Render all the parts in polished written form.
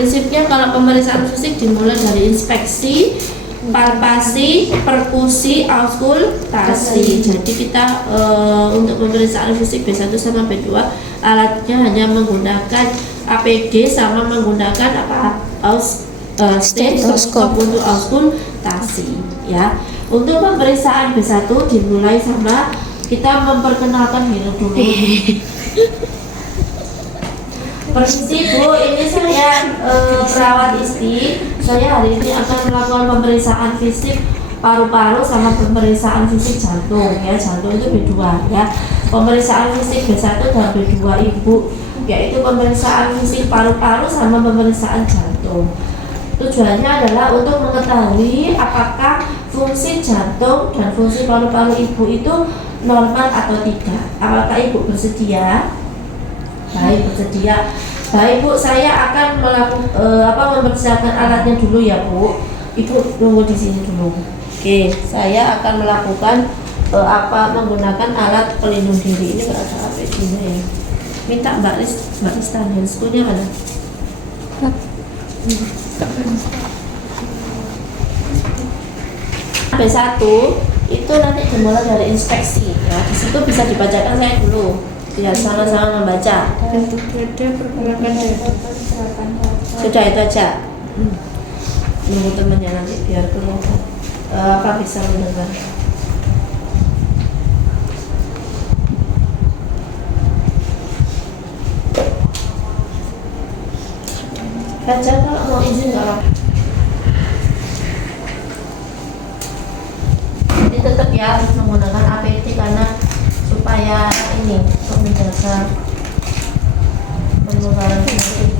prinsipnya kalau pemeriksaan fisik dimulai dari inspeksi, palpasi, perkusi, auskultasi. Jadi kita untuk pemeriksaan fisik B1 sama B2 alatnya hanya menggunakan APD sama menggunakan stetoskop untuk auskultasi ya. Untuk pemeriksaan B1 dimulai sama kita memperkenalkan diri dulu. Permisi Bu, ini saya perawat Isti. Saya hari ini akan melakukan pemeriksaan fisik paru-paru sama pemeriksaan fisik jantung ya. Jantung itu B2 ya. Pemeriksaan fisik B1 dan B2 Ibu, yaitu pemeriksaan fisik paru-paru sama pemeriksaan jantung. Tujuannya adalah untuk mengetahui apakah fungsi jantung dan fungsi paru-paru Ibu itu normal atau tidak. Apakah Ibu bersedia? Baik, bersedia. Baik Bu, saya akan mempersiapkan alatnya dulu ya Bu. Ibu tunggu di sini dulu. Oke, saya akan melakukan menggunakan alat pelindung diri. Ini berada APD-nya ya. Minta Mbak Rista handscootnya mana? B1 itu nanti dimulai dari inspeksi ya. Di situ bisa dibacakan saya dulu. Biar sama-sama membaca. Sudah itu aja. Nunggu temannya nanti biar kelihatan bisa mendengar. Baca kalau mau izin nggak apa. Jadi tetap ya harus menggunakan APD karena supaya ini untuk menjaga penularan penyakit.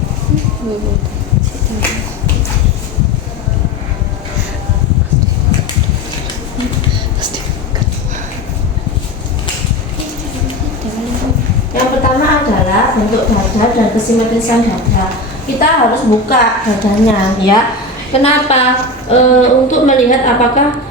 Yang pertama adalah bentuk dada dan kesimetrisan dada. Kita harus buka dadanya ya. Kenapa? Untuk melihat apakah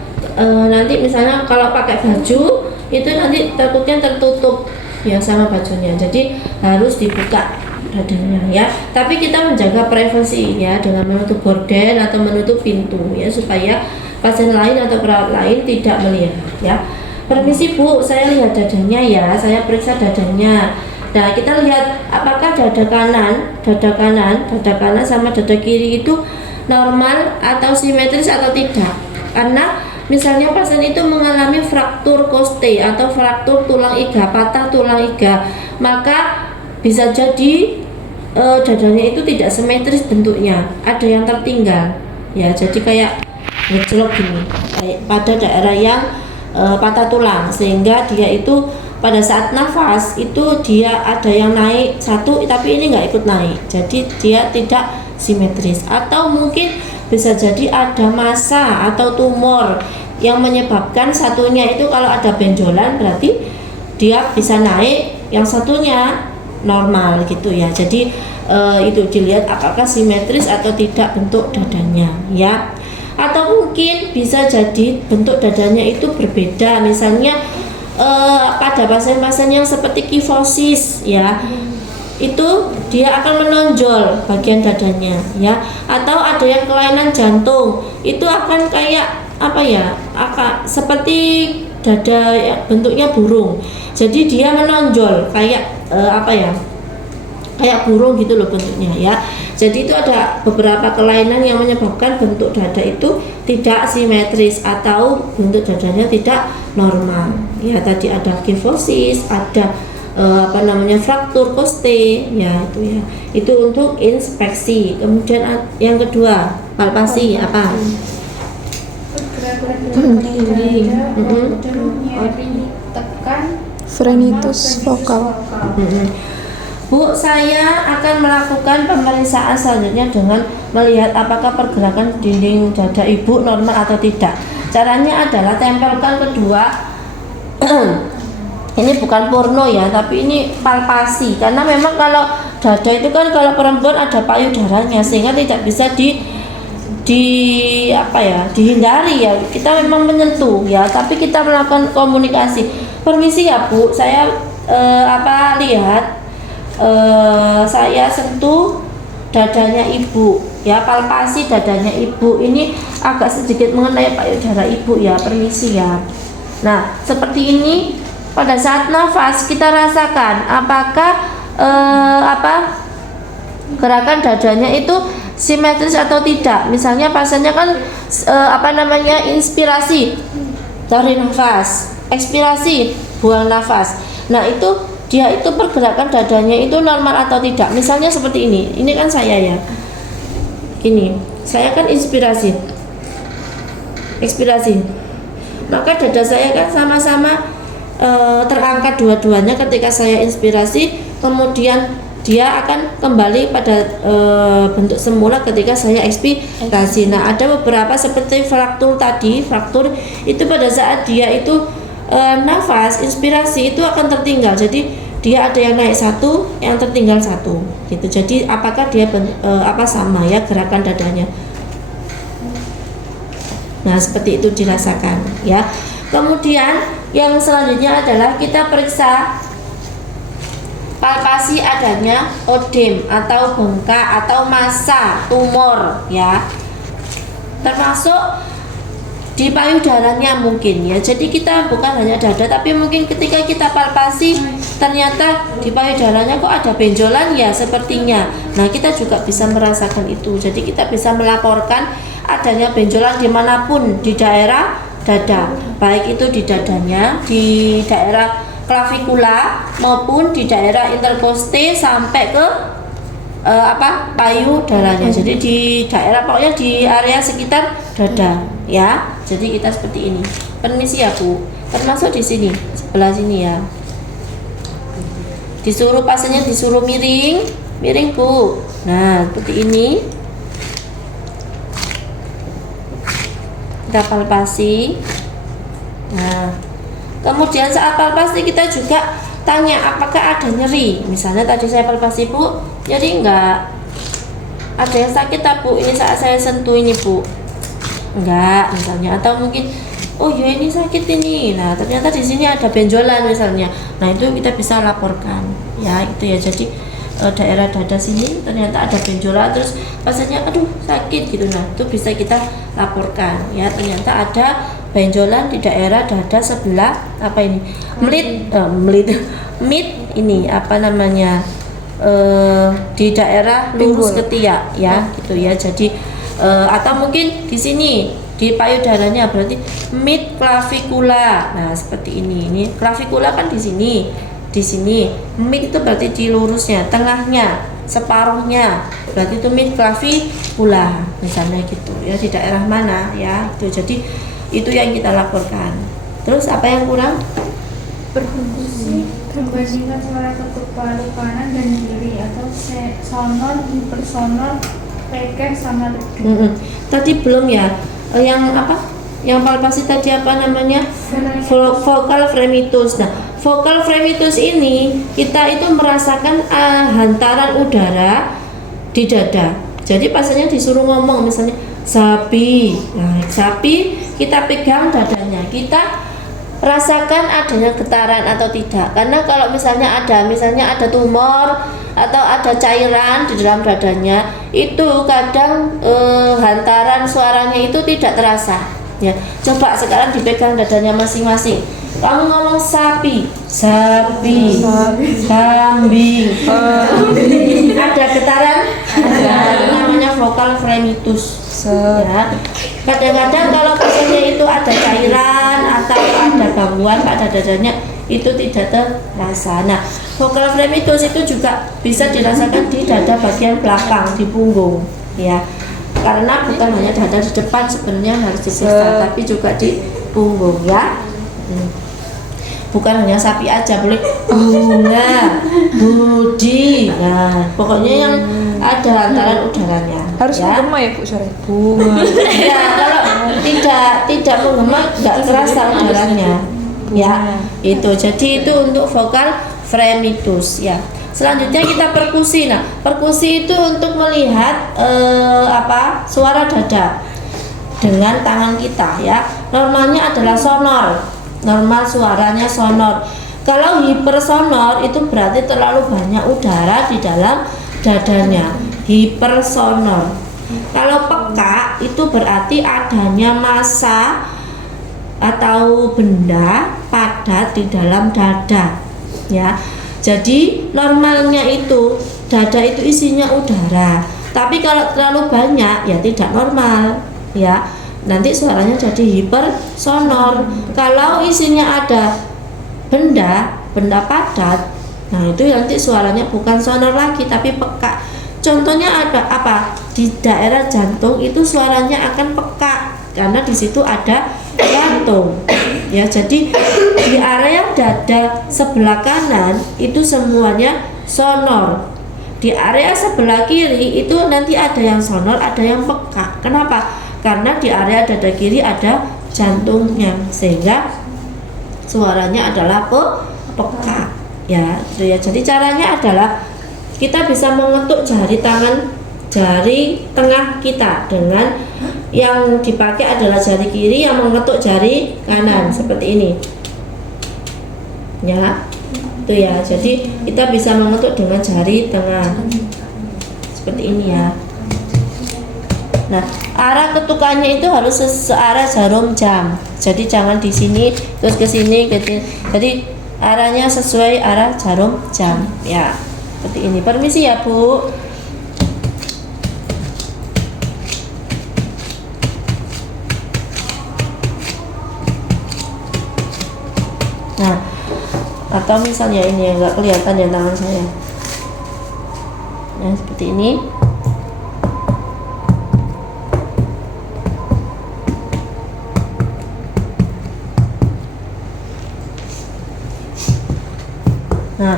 nanti misalnya kalau pakai baju itu nanti takutnya tertutup ya sama bajunya, jadi harus dibuka dadanya ya. Tapi kita menjaga privasi ya dengan menutup gorden atau menutup pintu ya supaya pasien lain atau perawat lain tidak melihat ya. Permisi Bu, saya lihat dadanya ya, saya periksa dadanya. Nah kita lihat apakah dada kanan sama dada kiri itu normal atau simetris atau tidak. Karena misalnya pasien itu mengalami fraktur koste atau fraktur tulang iga, patah tulang iga, maka bisa jadi dadanya itu tidak simetris bentuknya, ada yang tertinggal ya, jadi kayak ngejlok gini pada daerah yang patah tulang, sehingga dia itu pada saat nafas itu dia ada yang naik satu tapi ini nggak ikut naik, jadi dia tidak simetris. Atau mungkin bisa jadi ada massa atau tumor yang menyebabkan satunya itu kalau ada benjolan berarti dia bisa naik, yang satunya normal gitu ya. Jadi itu dilihat apakah simetris atau tidak bentuk dadanya ya. Atau mungkin bisa jadi bentuk dadanya itu berbeda, misalnya pada pasien-pasien yang seperti kifosis ya, itu dia akan menonjol bagian dadanya ya. Atau ada yang kelainan jantung, itu akan kayak seperti dada ya, bentuknya burung, jadi dia menonjol kayak kayak burung gitu loh bentuknya ya. Jadi itu ada beberapa kelainan yang menyebabkan bentuk dada itu tidak simetris atau bentuk dadanya tidak normal ya. Tadi ada kifosis, ada fraktur koste ya, itu ya. Itu untuk inspeksi. Kemudian yang kedua palpasi apa? Tekan Phrenitus vokal. Bu, saya akan melakukan pemeriksaan selanjutnya dengan melihat apakah pergerakan dinding dada ibu normal atau tidak. Caranya adalah tempelkan kedua ini bukan porno ya, tapi ini palpasi, karena memang kalau dada itu kan kalau perempuan ada payudaranya sehingga tidak bisa dihindari ya. Kita memang menyentuh ya, tapi kita melakukan komunikasi. Permisi ya Bu, saya lihat saya sentuh dadanya ibu ya, palpasi dadanya ibu. Ini agak sedikit mengenai payudara ibu ya, permisi ya. Nah seperti ini, pada saat nafas kita rasakan apakah gerakan dadanya itu simetris atau tidak. Misalnya pasiennya kan inspirasi, tarik nafas, ekspirasi, buang nafas. Nah itu dia itu pergerakan dadanya itu normal atau tidak. Misalnya seperti ini kan saya ya, gini, saya kan inspirasi, ekspirasi, maka dada saya kan sama-sama terangkat dua-duanya ketika saya inspirasi, kemudian dia akan kembali pada bentuk semula ketika saya ekspirasi. Nah ada beberapa seperti fraktur tadi, fraktur itu pada saat dia itu nafas inspirasi itu akan tertinggal, jadi dia ada yang naik satu, yang tertinggal satu gitu. Jadi apakah dia sama ya gerakan dadanya. Nah seperti itu dirasakan ya. Kemudian yang selanjutnya adalah kita periksa palpasi adanya odem atau bengkak atau massa tumor ya, termasuk di payudaranya mungkin ya. Jadi kita bukan hanya dada, tapi mungkin ketika kita palpasi ternyata di payudaranya kok ada benjolan ya sepertinya. Nah kita juga bisa merasakan itu. Jadi kita bisa melaporkan adanya benjolan dimanapun di daerah dada, baik itu di dadanya, di daerah klavikula maupun di daerah interkoste sampai ke payudaranya. Jadi di daerah pokoknya di area sekitar dada ya. Jadi kita seperti ini. Permisi ya Bu, termasuk di sini sebelah sini ya. Disuruh pasiennya disuruh miring Bu. Nah seperti ini. Kita palpasi. Nah kemudian saat palpasi kita juga tanya apakah ada nyeri. Misalnya tadi saya palpasi Bu, nyeri enggak? Ada yang sakit tak Bu? Ini saat saya sentuh ini Bu, enggak misalnya. Atau mungkin oh ya ini sakit ini. Nah ternyata di sini ada benjolan misalnya. Nah itu kita bisa laporkan ya itu ya. Jadi daerah dada sini ternyata ada benjolan, terus pasiennya aduh sakit gitu. Nah itu bisa kita laporkan ya, ternyata ada benjolan di daerah dada sebelah mid ini di daerah lurus ketiak ya gitu ya. Jadi atau mungkin di sini di payudaranya, berarti mid clavicular. Nah seperti ini clavicular kan di sini mid itu berarti di lurusnya, tengahnya, separuhnya, berarti itu mid clavicular misalnya gitu ya, di daerah mana ya itu. Jadi itu yang kita laporkan. Terus apa yang kurang? Perkusi membandingkan suara ketuk paru kanan dan kiri atau sonor, hipersonor, peker sama redup. Tadi belum ya. Yang palpasi tadi vokal fremitus. Nah, vokal fremitus ini kita itu merasakan hantaran udara di dada. Jadi pasiennya disuruh ngomong misalnya sapi. Nah, sapi kita pegang dadanya, kita rasakan adanya getaran atau tidak. Karena kalau misalnya ada tumor atau ada cairan di dalam dadanya, itu kadang hantaran suaranya itu tidak terasa ya. Coba sekarang dipegang dadanya masing-masing, kamu ngomong sapi, kambing, ada getaran, itu namanya vokal fremitus ya. Kadang-kadang kalau pasiennya itu ada cairan atau ada gangguan pada dadanya, itu tidak terasa. Nah, vokal fremitus itu juga bisa dirasakan di dada bagian belakang, di punggung ya. Karena bukan hanya dada di depan sebenarnya harus diperiksa, tapi juga di punggung ya. Bukan hanya sapi aja, boleh bunga, budi. Nah, pokoknya yang ada hantaran udaranya. Harus ya. menggema ya Bu suara bunga. Ya, kalau tidak menggema nggak terasa udaranya. Ya, itu. Jadi itu untuk vokal fremitus ya. Selanjutnya kita perkusi. Nah, perkusi itu untuk melihat suara dada dengan tangan kita ya. Normalnya adalah sonor. Normal suaranya sonor. Kalau hipersonor itu berarti terlalu banyak udara di dalam dadanya. hipersonor. Kalau peka itu berarti adanya massa atau benda padat di dalam dada, ya. Jadi normalnya itu dada itu isinya udara, tapi kalau terlalu banyak ya tidak normal, ya. Nanti suaranya jadi hipersonor. Kalau isinya ada benda padat, nah itu nanti suaranya bukan sonor lagi tapi peka. Contohnya ada apa? Di daerah jantung itu suaranya akan peka karena di situ ada jantung. Ya, jadi di area dada sebelah kanan itu semuanya sonor. Di area sebelah kiri itu nanti ada yang sonor, ada yang peka. Kenapa? Karena di area dada kiri ada jantungnya, sehingga suaranya adalah peka. Ya, gitu ya. Jadi caranya adalah kita bisa mengetuk jari tengah kita dengan yang dipakai adalah jari kiri yang mengetuk jari kanan seperti ini. Ya, itu ya. Jadi kita bisa mengetuk dengan jari tengah seperti ini ya. Nah, arah ketukannya itu harus searah jarum jam. Jadi jangan di sini terus ke sini, jadi arahnya sesuai arah jarum jam ya. Seperti ini. Permisi ya, Bu. Nah, atau misalnya ini yang nggak kelihatan ya tangan saya. Nah, seperti ini. Nah,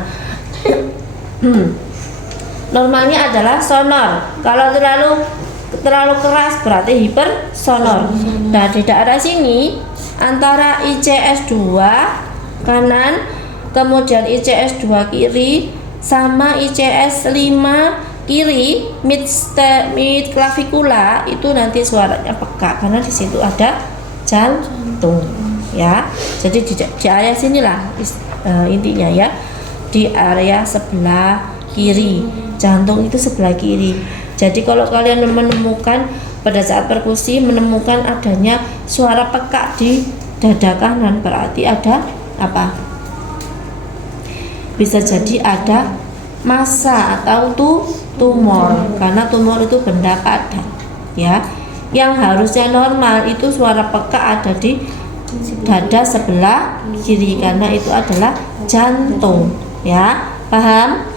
normalnya adalah sonor. Kalau terlalu keras berarti hipersonor. Nah, di daerah sini antara ICS 2 kanan, kemudian ICS 2 kiri sama ICS 5 kiri mid clavicular itu nanti suaranya peka karena di situ ada jantung ya. Jadi di area sinilah intinya ya. Di area sebelah kiri, jantung itu sebelah kiri. Jadi kalau kalian menemukan pada saat perkusi menemukan adanya suara peka di dada kanan, berarti ada apa? Bisa jadi ada massa atau tumor, karena tumor itu benda padat ya. Yang harusnya normal itu suara peka ada di dada sebelah kiri karena itu adalah jantung. Ya, paham?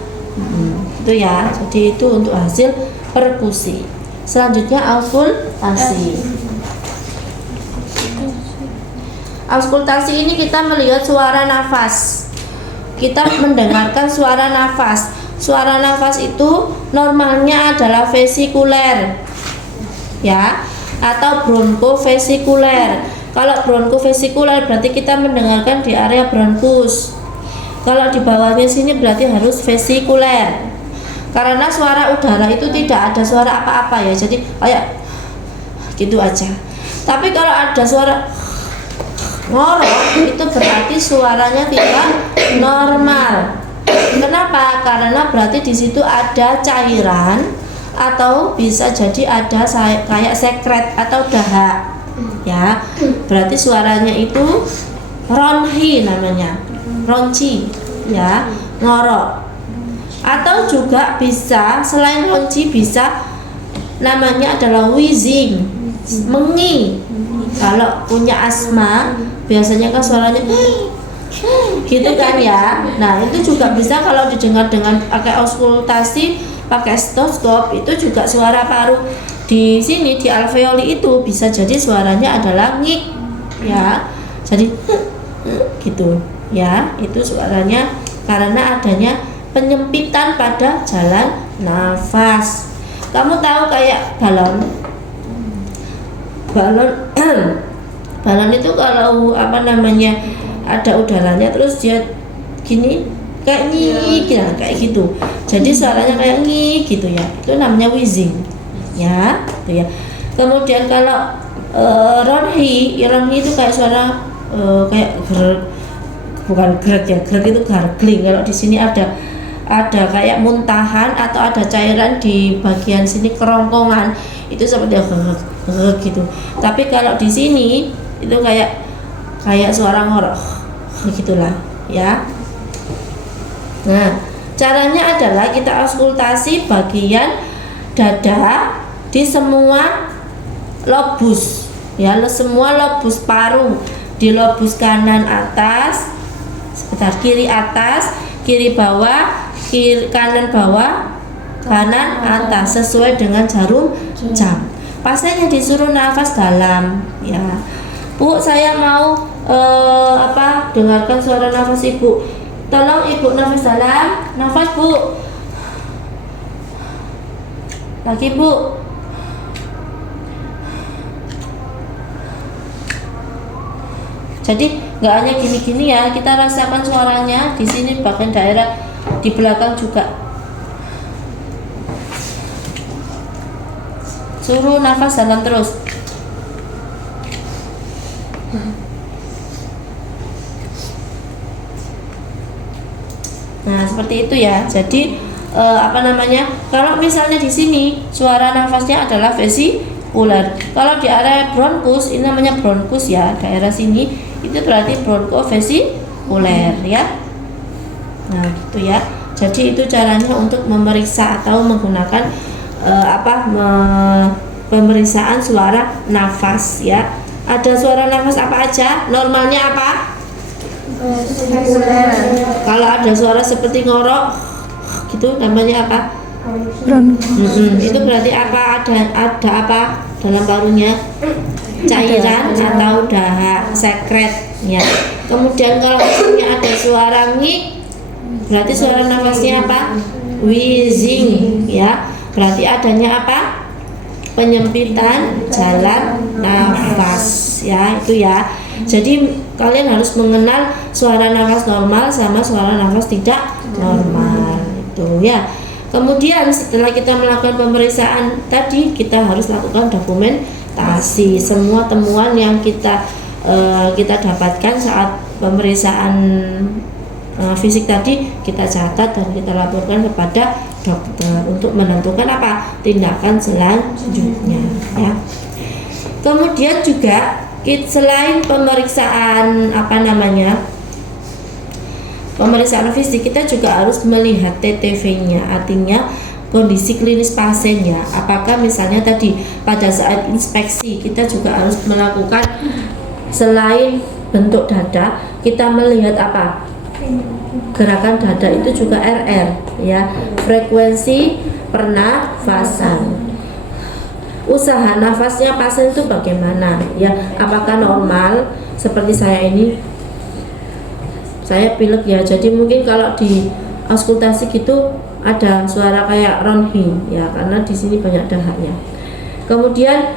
Itu ya. Jadi itu untuk hasil perkusi. Selanjutnya auskultasi. Auskultasi ini kita melihat suara nafas. Kita mendengarkan suara nafas. Suara nafas itu normalnya adalah vesikuler. Ya, atau bronkofesikuler. Kalau bronkofesikuler berarti kita mendengarkan di area bronkus. Kalau di bawahnya sini berarti harus vesikuler. Karena suara udara itu tidak ada suara apa-apa ya. Jadi kayak gitu aja. Tapi kalau ada suara ngorok itu berarti suaranya tidak normal. Kenapa? Karena berarti di situ ada cairan atau bisa jadi ada kayak sekret atau dahak. Ya. Berarti suaranya itu ronchi namanya. Ronchi ya, ngorok. Atau juga bisa selain ronchi bisa namanya adalah wheezing, mengi. Kalau punya asma biasanya kan suaranya gitu kan ya. Nah, itu juga bisa kalau didengar dengan pakai auskultasi, pakai stetoskop, itu juga suara paru di sini di alveoli itu bisa jadi suaranya adalah ngik ya. Jadi gitu ya, itu suaranya karena adanya penyempitan pada jalan nafas. Kamu tahu kayak balon balon itu kalau apa namanya ada udaranya terus dia gini kayak nyik ya, kayak gitu. Jadi suaranya kayak nyik gitu ya. Itu namanya wheezing ya, gitu ya. Kemudian kalau ronchi itu kayak suara kayak bukan grek ya, grek itu gargling. Kalau di sini ada ada kayak muntahan atau ada cairan di bagian sini kerongkongan, itu seperti gitu. Tapi kalau di sini itu kayak suara ngorok gitulah ya. Nah, caranya adalah kita auskultasi bagian dada di semua lobus ya, semua lobus paru, di lobus kanan atas, sebentar, kiri atas, kiri bawah, kanan bawah, kanan atas, sesuai dengan jarum jam. Pasiennya disuruh nafas dalam ya. Bu, saya mau dengarkan suara nafas ibu. Tolong ibu nafas dalam, nafas bu. Lagi bu. Jadi nggak hanya gini-gini ya, kita rasakan suaranya di sini bagian daerah di belakang juga. Suruh nafas dalam terus. Nah, seperti itu ya. Jadi kalau misalnya di sini suara nafasnya adalah vesikuler. Kalau di area bronkus, ini namanya bronkus ya, daerah sini itu berarti bronkofesikuler ya. Nah, gitu ya. Jadi itu caranya untuk memeriksa atau menggunakan pemeriksaan suara nafas ya. Ada suara nafas apa aja? Normalnya apa? Kalau ada suara seperti ngorok gitu namanya apa? Itu berarti apa? Ada apa dalam parunya? Cairan atau dahak, sekret ya. Kemudian kalau misalnya ada suara ngik, berarti suara nafasnya apa? Wheezing ya. Berarti adanya apa? Penyempitan jalan nafas ya, itu ya. Jadi kalian harus mengenal suara nafas normal sama suara nafas tidak normal itu ya. Kemudian setelah kita melakukan pemeriksaan tadi, kita harus lakukan dokumentasi semua temuan yang kita dapatkan saat pemeriksaan fisik tadi, kita catat dan kita laporkan kepada dokter untuk menentukan apa tindakan selanjutnya ya. Kemudian juga selain pemeriksaan pemeriksaan fisik, kita juga harus melihat TTV-nya, artinya kondisi klinis pasien ya. Apakah misalnya tadi pada saat inspeksi kita juga harus melakukan, selain bentuk dada, kita melihat apa? Gerakan dada itu juga RR ya, frekuensi pernafasan. Usaha nafasnya pasien itu bagaimana ya, apakah normal seperti saya ini, saya pilek ya, jadi mungkin kalau di auskultasi gitu ada suara kayak ronhi ya, karena di sini banyak dahaknya. Kemudian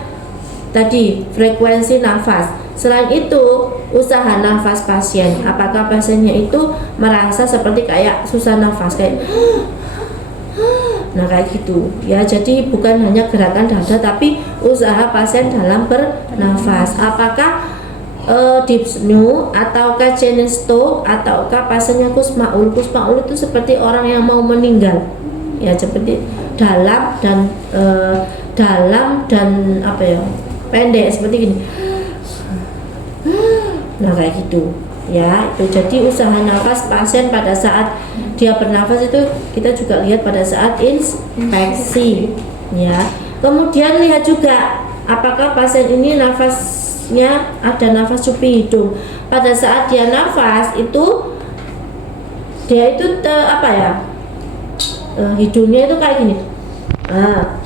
tadi frekuensi nafas. Selain itu usaha nafas pasien, apakah pasiennya itu merasa seperti kayak susah nafas, kayak nah kayak gitu ya. Jadi bukan hanya gerakan dada tapi usaha pasien dalam bernafas, apakah dyspnea ataukah chenisto ataukah pasiennya kusmaul. Kusmaul itu seperti orang yang mau meninggal ya, seperti dalam dan apa ya, pendek seperti gini. Nah kayak gitu ya. Itu jadi usaha nafas pasien pada saat dia bernafas itu kita juga lihat pada saat inspeksi ya. Kemudian lihat juga apakah pasien ini nafasnya ada nafas cupi hidung. Pada saat dia nafas itu dia itu hidungnya itu kayak gini. Nah,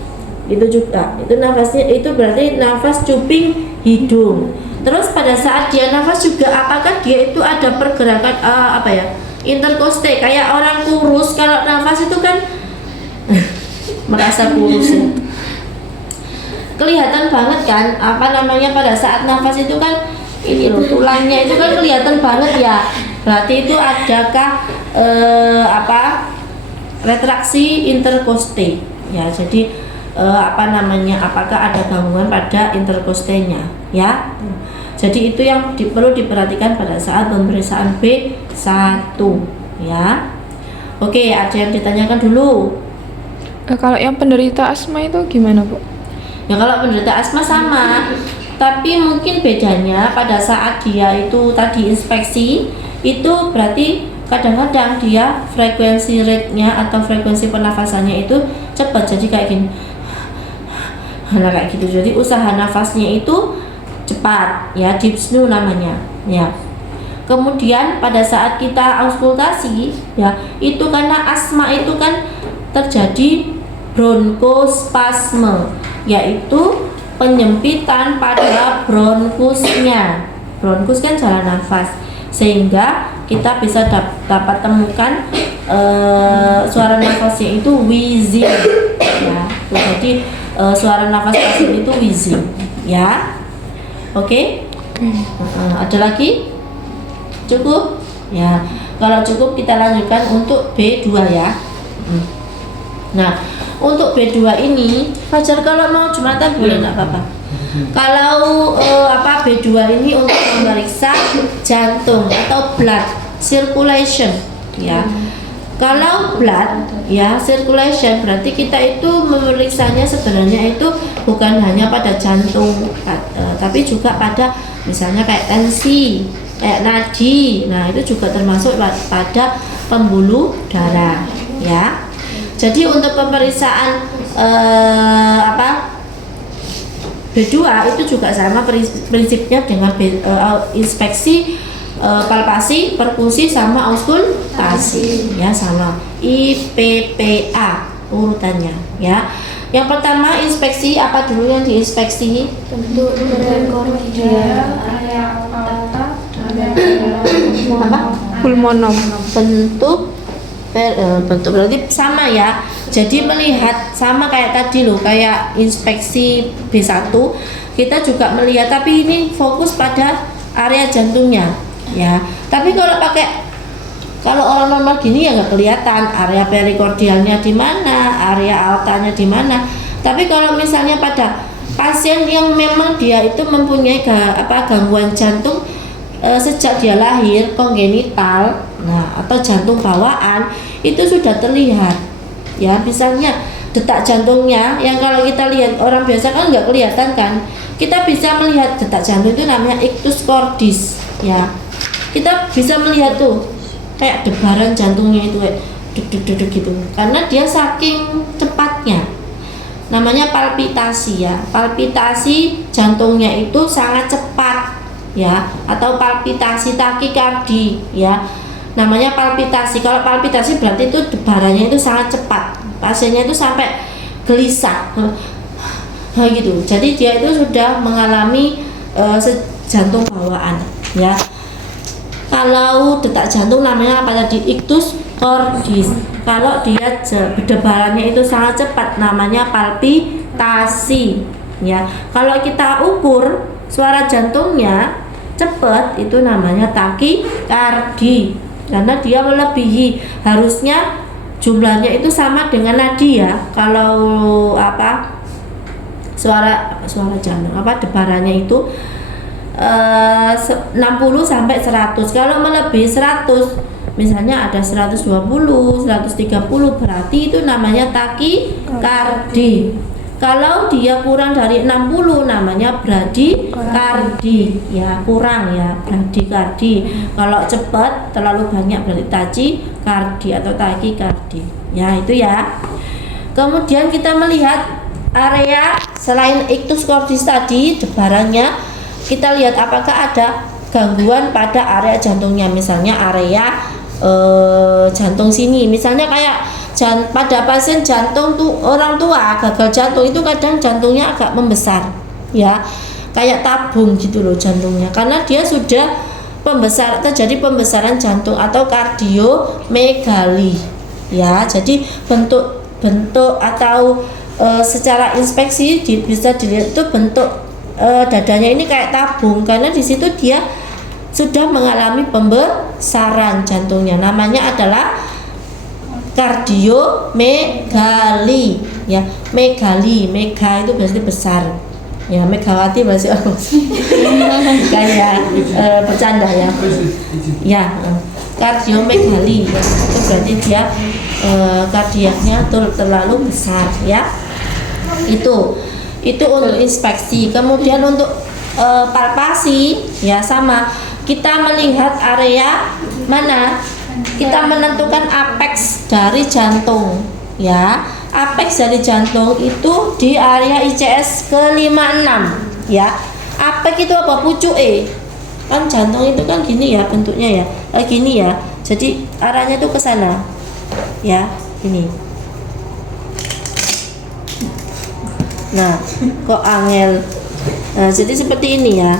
itu juga, itu nafasnya, itu berarti nafas cuping hidung. Terus pada saat dia nafas juga apakah dia itu ada pergerakan interkoste, kayak orang kurus kalau nafas itu kan merasa kurus ya. Kelihatan banget kan pada saat nafas itu kan ini loh, tulangnya itu kan kelihatan banget ya. Berarti itu adakah retraksi interkoste ya. Jadi apakah ada gangguan pada interkostenya ya. Jadi itu yang perlu diperhatikan pada saat pemeriksaan B1 ya. Oke, ada yang ditanyakan dulu. Kalau yang penderita asma itu gimana, Bu? Ya kalau penderita asma sama, tapi mungkin bedanya pada saat dia itu tadi inspeksi itu berarti kadang-kadang dia frekuensi rate-nya atau frekuensi pernafasannya itu cepat, jadi kayak gini. Nah kayak gitu, jadi usaha nafasnya itu cepat ya, dyspnea namanya ya. Kemudian pada saat kita auskultasi ya, itu karena asma itu kan terjadi bronkospasme, yaitu penyempitan pada bronkusnya. Bronkus kan jalan nafas, sehingga kita bisa dapat temukan suara nafasnya itu wheezing ya. Jadi suara nafas pasien itu wheezing ya. Oke? Ada lagi? Cukup? Ya. Kalau cukup kita lanjutkan untuk B2 ya. Nah, untuk B2 ini Fajar kalau mau Jumatan boleh nggak apa-apa. Kalau B2 ini untuk memeriksa jantung atau blood circulation ya. Kalau blood ya circulation berarti kita itu memeriksanya sebenarnya itu bukan hanya pada jantung tapi juga pada misalnya kayak tensi, kayak nadi. Nah, itu juga termasuk pada pembuluh darah ya. Jadi untuk pemeriksaan B2 itu juga sama prinsipnya dengan inspeksi, palpasi, perkusi sama auskultasi ya, sama IPPA urutannya ya. Yang pertama inspeksi, apa dulu yang diinspeksi? Bentuk prekordial, area aorta, Pulmonom. Bentuk berarti sama ya. Jadi melihat sama kayak tadi loh, kayak inspeksi B1 kita juga melihat, tapi ini fokus pada area jantungnya ya. Tapi kalau orang normal gini ya nggak kelihatan area perikordialnya di mana, area aortanya di mana. Tapi kalau misalnya pada pasien yang memang dia itu mempunyai gangguan jantung sejak dia lahir, kongenital, nah atau jantung bawaan, itu sudah terlihat ya. Misalnya detak jantungnya yang kalau kita lihat orang biasa kan nggak kelihatan kan, kita bisa melihat detak jantung itu namanya ictus cordis ya. Kita bisa melihat tuh kayak debaran jantungnya itu kayak deg-deg gitu, karena dia saking cepatnya, namanya palpitasi ya. Palpitasi jantungnya itu sangat cepat ya, atau palpitasi takikardi ya, namanya palpitasi. Kalau palpitasi berarti itu debarannya itu sangat cepat, pasiennya itu sampai gelisah gitu. Jadi dia itu sudah mengalami jantung bawaan ya. Kalau detak jantung namanya apa tadi? Ictus cordis. Kalau dia debarannya itu sangat cepat namanya palpitasi ya. Kalau kita ukur suara jantungnya cepat itu namanya takikardi, karena dia melebihi, harusnya jumlahnya itu sama dengan nadi ya. Kalau suara jantung debarannya itu 60 sampai 100. Kalau melebihi 100, misalnya ada 120, 130, berarti itu namanya takikardi. Kalau dia kurang dari 60 namanya bradikardi ya, kurang ya, bradikardi. Kalau cepat terlalu banyak berarti tachikardi atau takikardi ya, itu ya. Kemudian kita melihat area selain ictus cordis tadi debarannya, kita lihat apakah ada gangguan pada area jantungnya, misalnya area jantung sini, misalnya kayak pada pasien jantung tuh orang tua gagal jantung itu kadang jantungnya agak membesar ya, kayak tabung gitu loh jantungnya, karena dia sudah terjadi pembesaran jantung atau kardiomegali ya. Jadi bentuk atau secara inspeksi bisa dilihat itu bentuk dadanya ini kayak tabung, karena di situ dia sudah mengalami pembesaran jantungnya, namanya adalah kardiomegali ya. Mega itu berarti besar ya, Megawati berarti kayak bercanda ya. kardiomegali, itu berarti dia kardiaknya terlalu besar ya. Itu untuk inspeksi. Kemudian untuk palpasi ya sama, kita melihat area mana, kita menentukan apex dari jantung ya. Apex dari jantung itu di area ICS ke-56 ya. Apex itu apa? Pucuk kan jantung itu kan gini ya bentuknya ya, gini ya. Jadi arahnya itu ke sana ya, ini. Nah, kok angel. Nah, jadi seperti ini ya.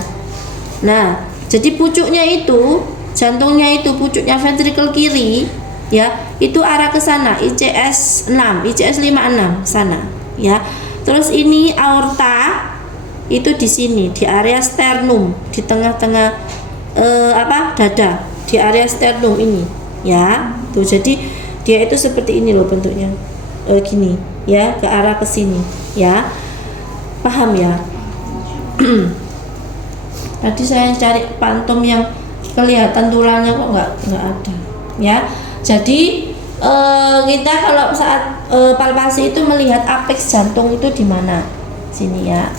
Nah, jadi pucuknya itu, jantungnya itu, pucuknya ventricle kiri ya, itu arah ke sana, ICS 6, ICS 56 sana ya. Terus ini aorta itu di sini, di area sternum, di tengah-tengah dada, di area sternum ini ya. Tuh, jadi dia itu seperti ini loh bentuknya. Gini ya, ke arah ke sini ya. Paham ya? Tadi saya cari pantom yang kelihatan tulangnya kok nggak ada ya. Jadi kita kalau saat palpasi itu melihat apex jantung itu di mana? Sini ya,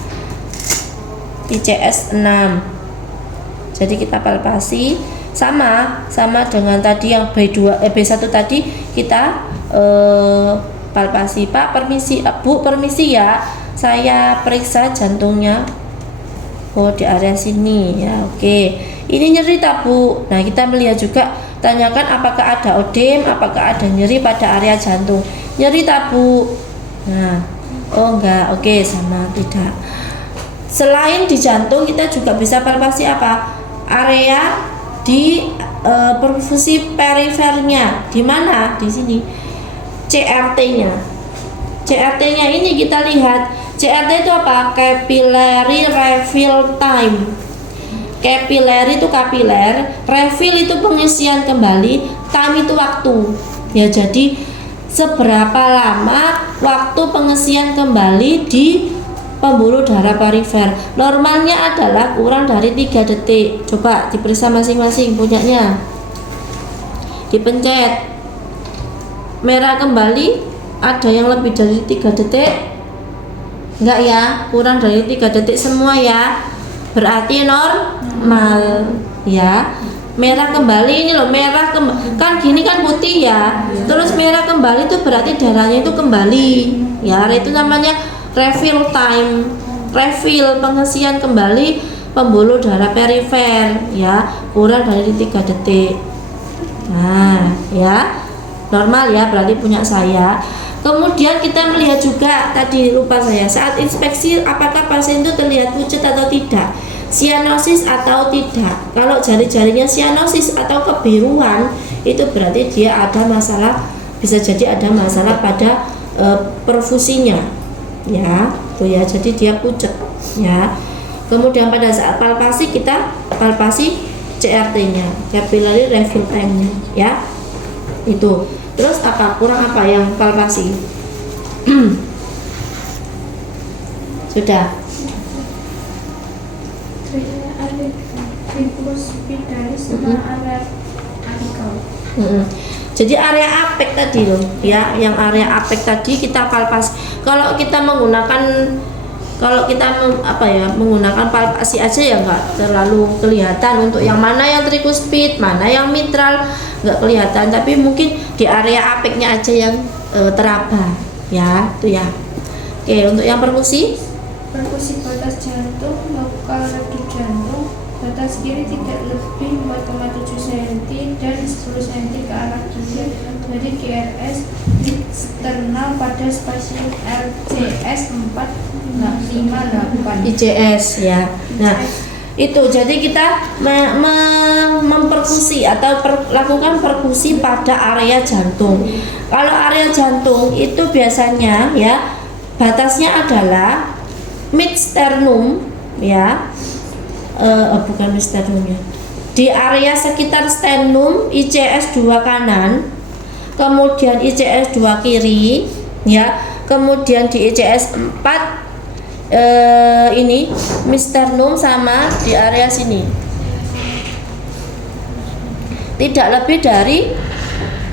ICS 6. Jadi kita palpasi sama dengan tadi yang B1 tadi, kita palpasi. Pak permisi, Bu permisi ya, saya periksa jantungnya. Oh, di area sini ya. Oke, ini nyeri tak Bu? Nah, kita melihat juga, tanyakan apakah ada odem, apakah ada nyeri pada area jantung. Nyeri tak Bu? Nah, oh enggak. Oke, sama tidak. Selain di jantung, kita juga bisa palpasi apa? Area di perfusi perifernya. Di mana? Di sini. CRT-nya. CRT-nya ini kita lihat. CRT itu apa? Capillary refill time. Capillary itu kapiler, refill itu pengisian kembali, time itu waktu. Ya, jadi seberapa lama waktu pengisian kembali di pembuluh darah perifer. Normalnya adalah kurang dari 3 detik. Coba diperiksa masing-masing punyanya. Dipencet. Merah kembali, ada yang lebih dari 3 detik? Enggak ya, kurang dari 3 detik semua ya. Berarti normal ya. Merah kembali ini loh, merah kan gini kan putih ya. Terus merah kembali itu berarti darahnya itu kembali. Ya, itu namanya refill time. Refill pengisian kembali pembuluh darah perifer ya, kurang dari 3 detik. Nah, ya. Normal ya, berarti punya saya. Kemudian kita melihat juga, tadi lupa saya, saat inspeksi apakah pasien itu terlihat pucat atau tidak, sianosis atau tidak. Kalau jari-jarinya sianosis atau kebiruan, itu berarti dia ada masalah, bisa jadi ada masalah pada perfusinya ya. Tuh ya, jadi dia pucat ya. Kemudian pada saat palpasi, kita palpasi CRT-nya, capillary refill time-nya ya. Itu. Terus apa? Kurang apa yang palpasi? Sudah. Jadi area apek tadi loh ya, yang area apek tadi kita palpasi. Kalau kita menggunakan menggunakan palpasi aja ya nggak terlalu kelihatan untuk yang mana yang tricuspid, mana yang mitral, nggak kelihatan. Tapi mungkin di area apeknya aja yang teraba ya, itu ya. Oke, untuk yang perkusi batas jantung, lokal redu jantung, batas kiri tidak lebih 4,7 cm dan 10 cm ke arah kiri dari GRS eksternal pada spasiun RCS 458 ICS ya. Nah, itu jadi kita memperkusi atau lakukan perkusi pada area jantung. Kalau area jantung itu biasanya ya batasnya adalah mid sternum ya, bukan mid sternumnya, di area sekitar sternum ICS 2 kanan, kemudian ICS 2 kiri ya, kemudian di ICS 4 ini mid sternum sama di area sini. tidak lebih dari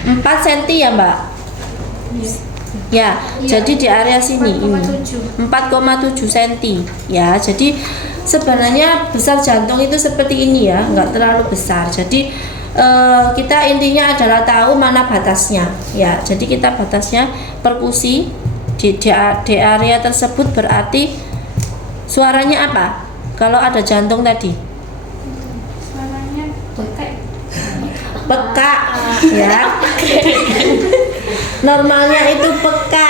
4 cm ya Mbak. Ya, jadi di area sini ini 4,7 cm ya. Jadi sebenarnya besar jantung itu seperti ini ya, nggak terlalu besar. Jadi kita intinya adalah tahu mana batasnya ya. Jadi kita batasnya perkusi di area tersebut berarti suaranya apa? Kalau ada jantung tadi Suaranya peka ya. Normalnya itu peka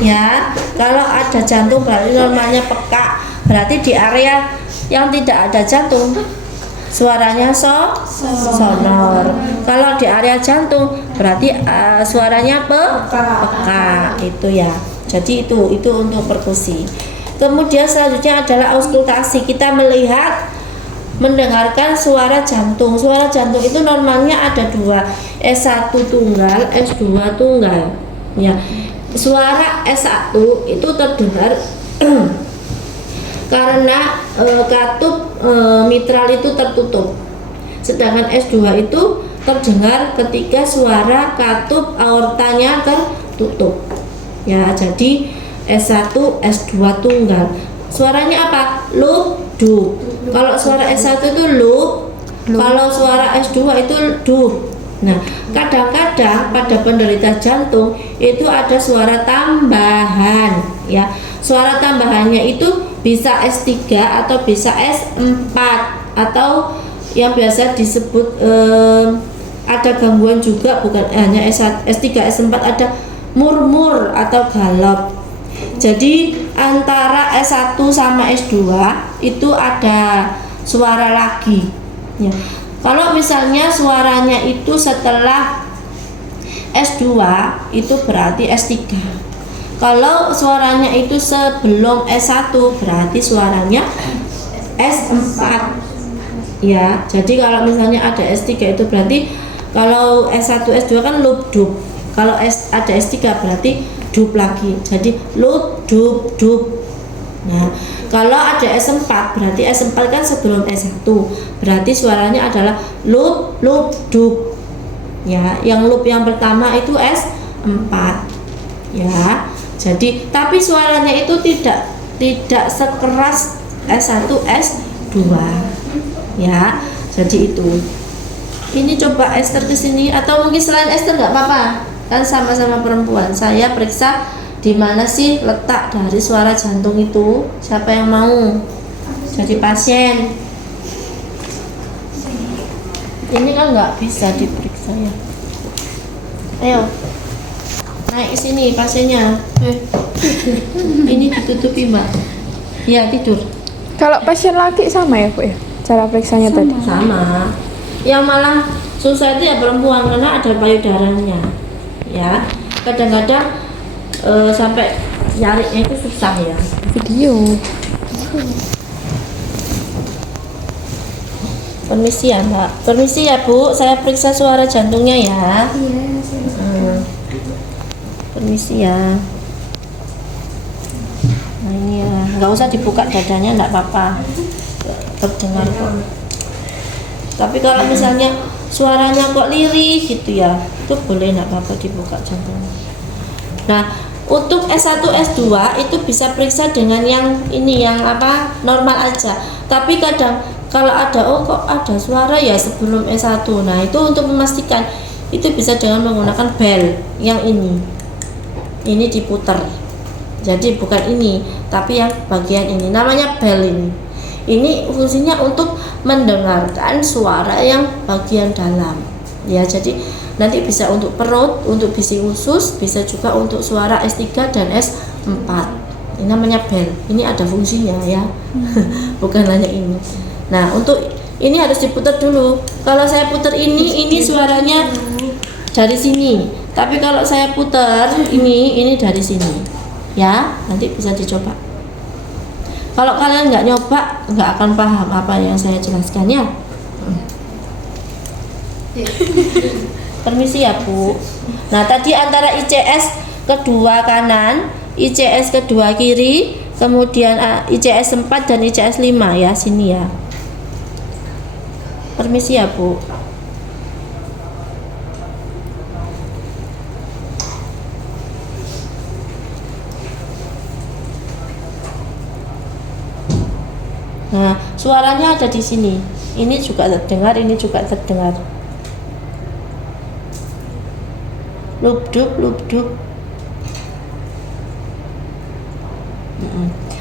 ya. Kalau ada jantung berarti normalnya peka. Berarti di area yang tidak ada jantung suaranya sonor. Kalau di area jantung berarti suaranya peka itu ya. Jadi itu untuk perkusi. Kemudian selanjutnya adalah auskultasi. Kita mendengarkan suara jantung. Suara jantung itu normalnya ada dua, S1 tunggal, S2 tunggal. Ya, suara S1 itu terdengar karena katup mitral itu tertutup. Sedangkan S2 itu terdengar ketika suara katup aortanya tertutup. Ya, jadi S1, S2 tunggal. Suaranya apa? Loop, dub. Kalau suara S1 itu loop, kalau suara S2 itu dub. Nah, kadang-kadang pada penderita jantung itu ada suara tambahan ya. Suara tambahannya itu bisa S3 atau bisa S4 atau yang biasa disebut ada gangguan juga, bukan hanya S1, S3, S4, ada murmur atau galop. Jadi antara S1 sama S2 itu ada suara lagi ya. Kalau misalnya suaranya itu setelah S2 itu berarti S3. Kalau suaranya itu sebelum S1 berarti suaranya S4 ya. Jadi kalau misalnya ada S3 itu berarti kalau S1 S2 kan loop dub. Kalau ada S3 berarti dub lagi. Jadi loop dub dub. Nah, kalau ada S4 berarti S4 kan sebelum S1. Berarti suaranya adalah loop loop dub. Ya, yang loop yang pertama itu S4. Ya. Jadi tapi suaranya itu tidak sekeras S1 S2. Ya. Jadi itu. Ini coba Esther ke sini atau mungkin selain Esther nggak apa-apa. Kan sama-sama perempuan. Saya periksa di mana sih letak dari suara jantung itu. Siapa yang mau jadi pasien? Ini kan nggak bisa diperiksa ya. Ayo naik ke sini pasiennya. Ini ditutupi Mbak. Ya tidur. Kalau pasien laki sama ya Bu ya? Cara periksanya tadi? Sama. Yang malah susah itu ya perempuan karena ada payudaranya. Ya, kadang-kadang sampai nyarinya itu susah ya. Video. Permisi ya Mbak. Permisi ya Bu, saya periksa suara jantungnya ya. Permisi ya. Nah ini ya, nggak usah dibuka dadanya, nggak apa-apa. Terdengar kok. Tapi kalau misalnya suaranya kok lirih gitu ya, itu boleh nggak apa-apa dibuka jantungnya. Nah, untuk S1, S2 itu bisa periksa dengan yang ini, yang apa, normal aja. Tapi kadang kalau ada, oh kok ada suara ya sebelum S1. Nah, itu untuk memastikan itu bisa dengan menggunakan bel yang ini. Ini diputer. Jadi bukan ini, tapi yang bagian ini. Namanya bel ini. Ini fungsinya untuk mendengarkan suara yang bagian dalam. Ya, jadi nanti bisa untuk perut, untuk bisi usus, bisa juga untuk suara S3 dan S4. Ini namanya bel. Ini ada fungsinya ya. Bukan hanya ini. Nah, untuk ini harus diputar dulu. Kalau saya putar ini suaranya dari sini. Tapi kalau saya putar ini dari sini. Ya, nanti bisa dicoba. Kalau kalian nggak nyoba, nggak akan paham apa yang saya jelaskan ya. Permisi ya Bu. Nah tadi antara ICS kedua kanan, ICS kedua kiri, kemudian ICS 4 dan ICS 5 ya, sini ya. Permisi ya Bu. suaranya ada di sini. Ini juga terdengar, ini juga terdengar. Lubdub, lubdub.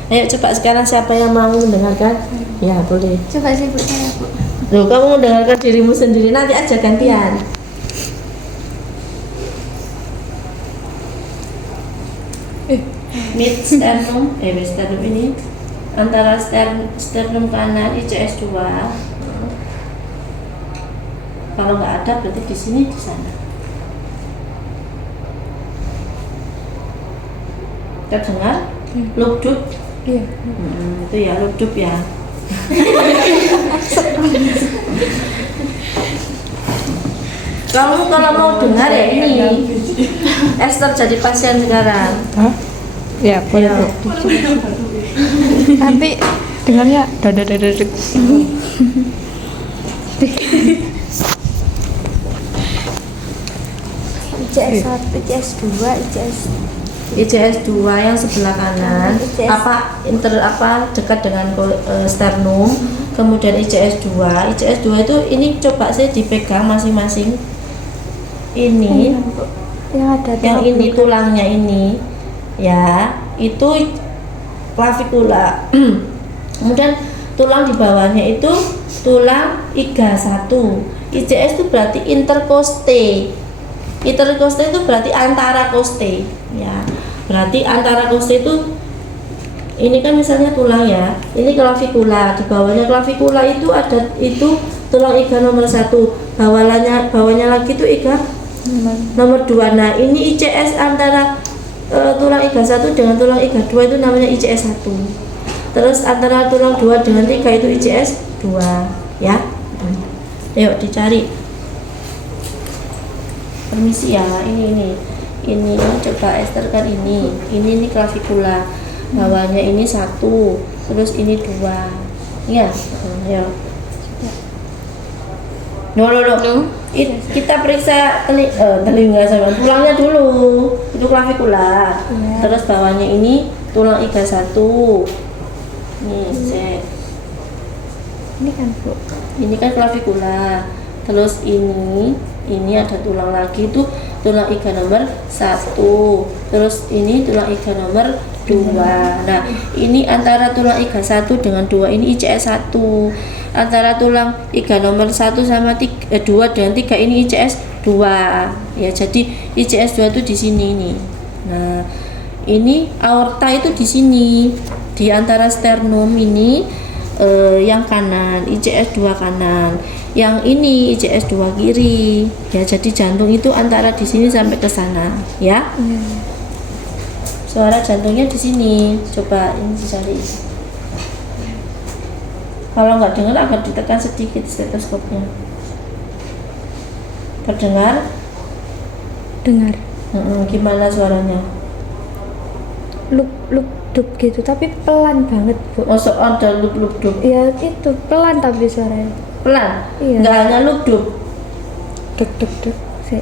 Ayo coba sekarang siapa yang mau mendengarkan? Ya boleh. Coba sih Bu, saya Bu. Loh, kamu mendengarkan dirimu sendiri, nanti aja gantian. Mid sternum, sternum ini antara sternum kanan ICS 2. Kalau nggak ada berarti di sini, di sana. Terdengar? Lubdub? Iya. Itu ya lubdub ya. Kalau mau dengar ya ini. Esther jadi pasien sekarang. Hah? Ya, boleh Bu. Nanti dengarnya dadadadadek. ICS 1, ICS 2, ICS 2 yang sebelah kanan ICS. dekat dengan sternum. Kemudian ICS 2 itu ini coba saya dipegang masing-masing. Ini yang ada yang ini tulangnya ini ya, itu clavikula. Kemudian tulang di bawahnya itu tulang iga 1. ICS itu berarti interkoste. Interkoste itu berarti antara koste ya. Berarti antara koste itu ini kan misalnya tulang ya, ini clavikula. Di bawahnya clavikula itu ada tulang iga nomor 1. Bawahnya lagi itu iga nomor 2. Nah, ini ICS antara tulang iga 1 dengan tulang iga 2 itu namanya ICS 1. Terus antara tulang 2 dengan 3 itu ICS 2 ya. Yuk dicari. Permisi ya, ini coba Esther kan ini clavikula. Bawahnya ini 1, terus ini 2. Ya, ayo. No. Kita periksa telinga sama tulangnya dulu. Itu clavikula. Ya. Terus bawahnya ini tulang iga 1. Nih, cek. Ini kan Bu. Ini kan clavikula. Terus ini ada tulang lagi, itu tulang iga nomor 1. Terus ini tulang iga nomor 2. Nah, ini antara tulang iga 1 dengan 2 ini ICS 1. Antara tulang iga nomor 1 sama 2 dengan 3 ini ICS 2. Ya, jadi ICS 2 itu di sini ini. Nah, ini aorta itu di sini. Di antara sternum ini yang kanan, ICS 2 kanan. Yang ini ICS 2 kiri. Ya, jadi jantung itu antara di sini sampai ke sana, ya. Suara jantungnya di sini. Coba ini dicari. Kalau nggak dengar agak ditekan sedikit stetoskopnya. Terdengar? Dengar. Gimana suaranya? Luk dub gitu, tapi pelan banget Bu. Masuk ada lub dub. Ya itu pelan tapi suaranya. Pelan? Iya. Nggak hanya lub dub. Duk. Sih.